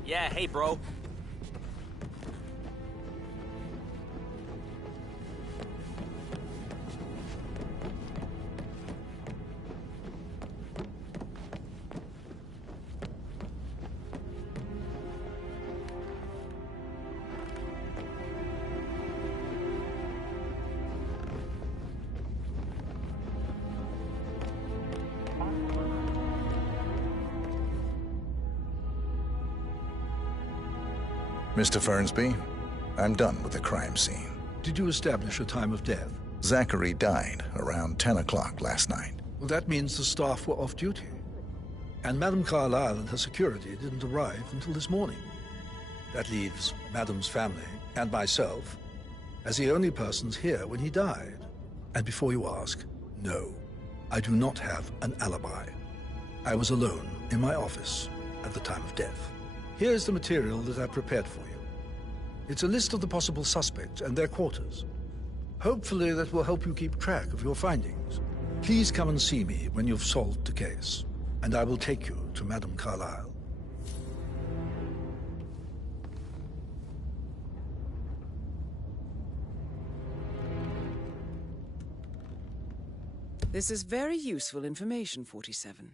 Yeah, hey, bro. Mr. Fernsby, I'm done with the crime scene. Did you establish a time of death? Zachary died around 10 o'clock last night. Well, that means the staff were off duty. And Madame Carlyle and her security didn't arrive until this morning. That leaves Madame's family and myself as the only persons here when he died. And before you ask, no, I do not have an alibi. I was alone in my office at the time of death. Here's the material that I prepared for you. It's a list of the possible suspects and their quarters. Hopefully that will help you keep track of your findings. Please come and see me when you've solved the case, and I will take you to Madame Carlyle. This is very useful information, 47.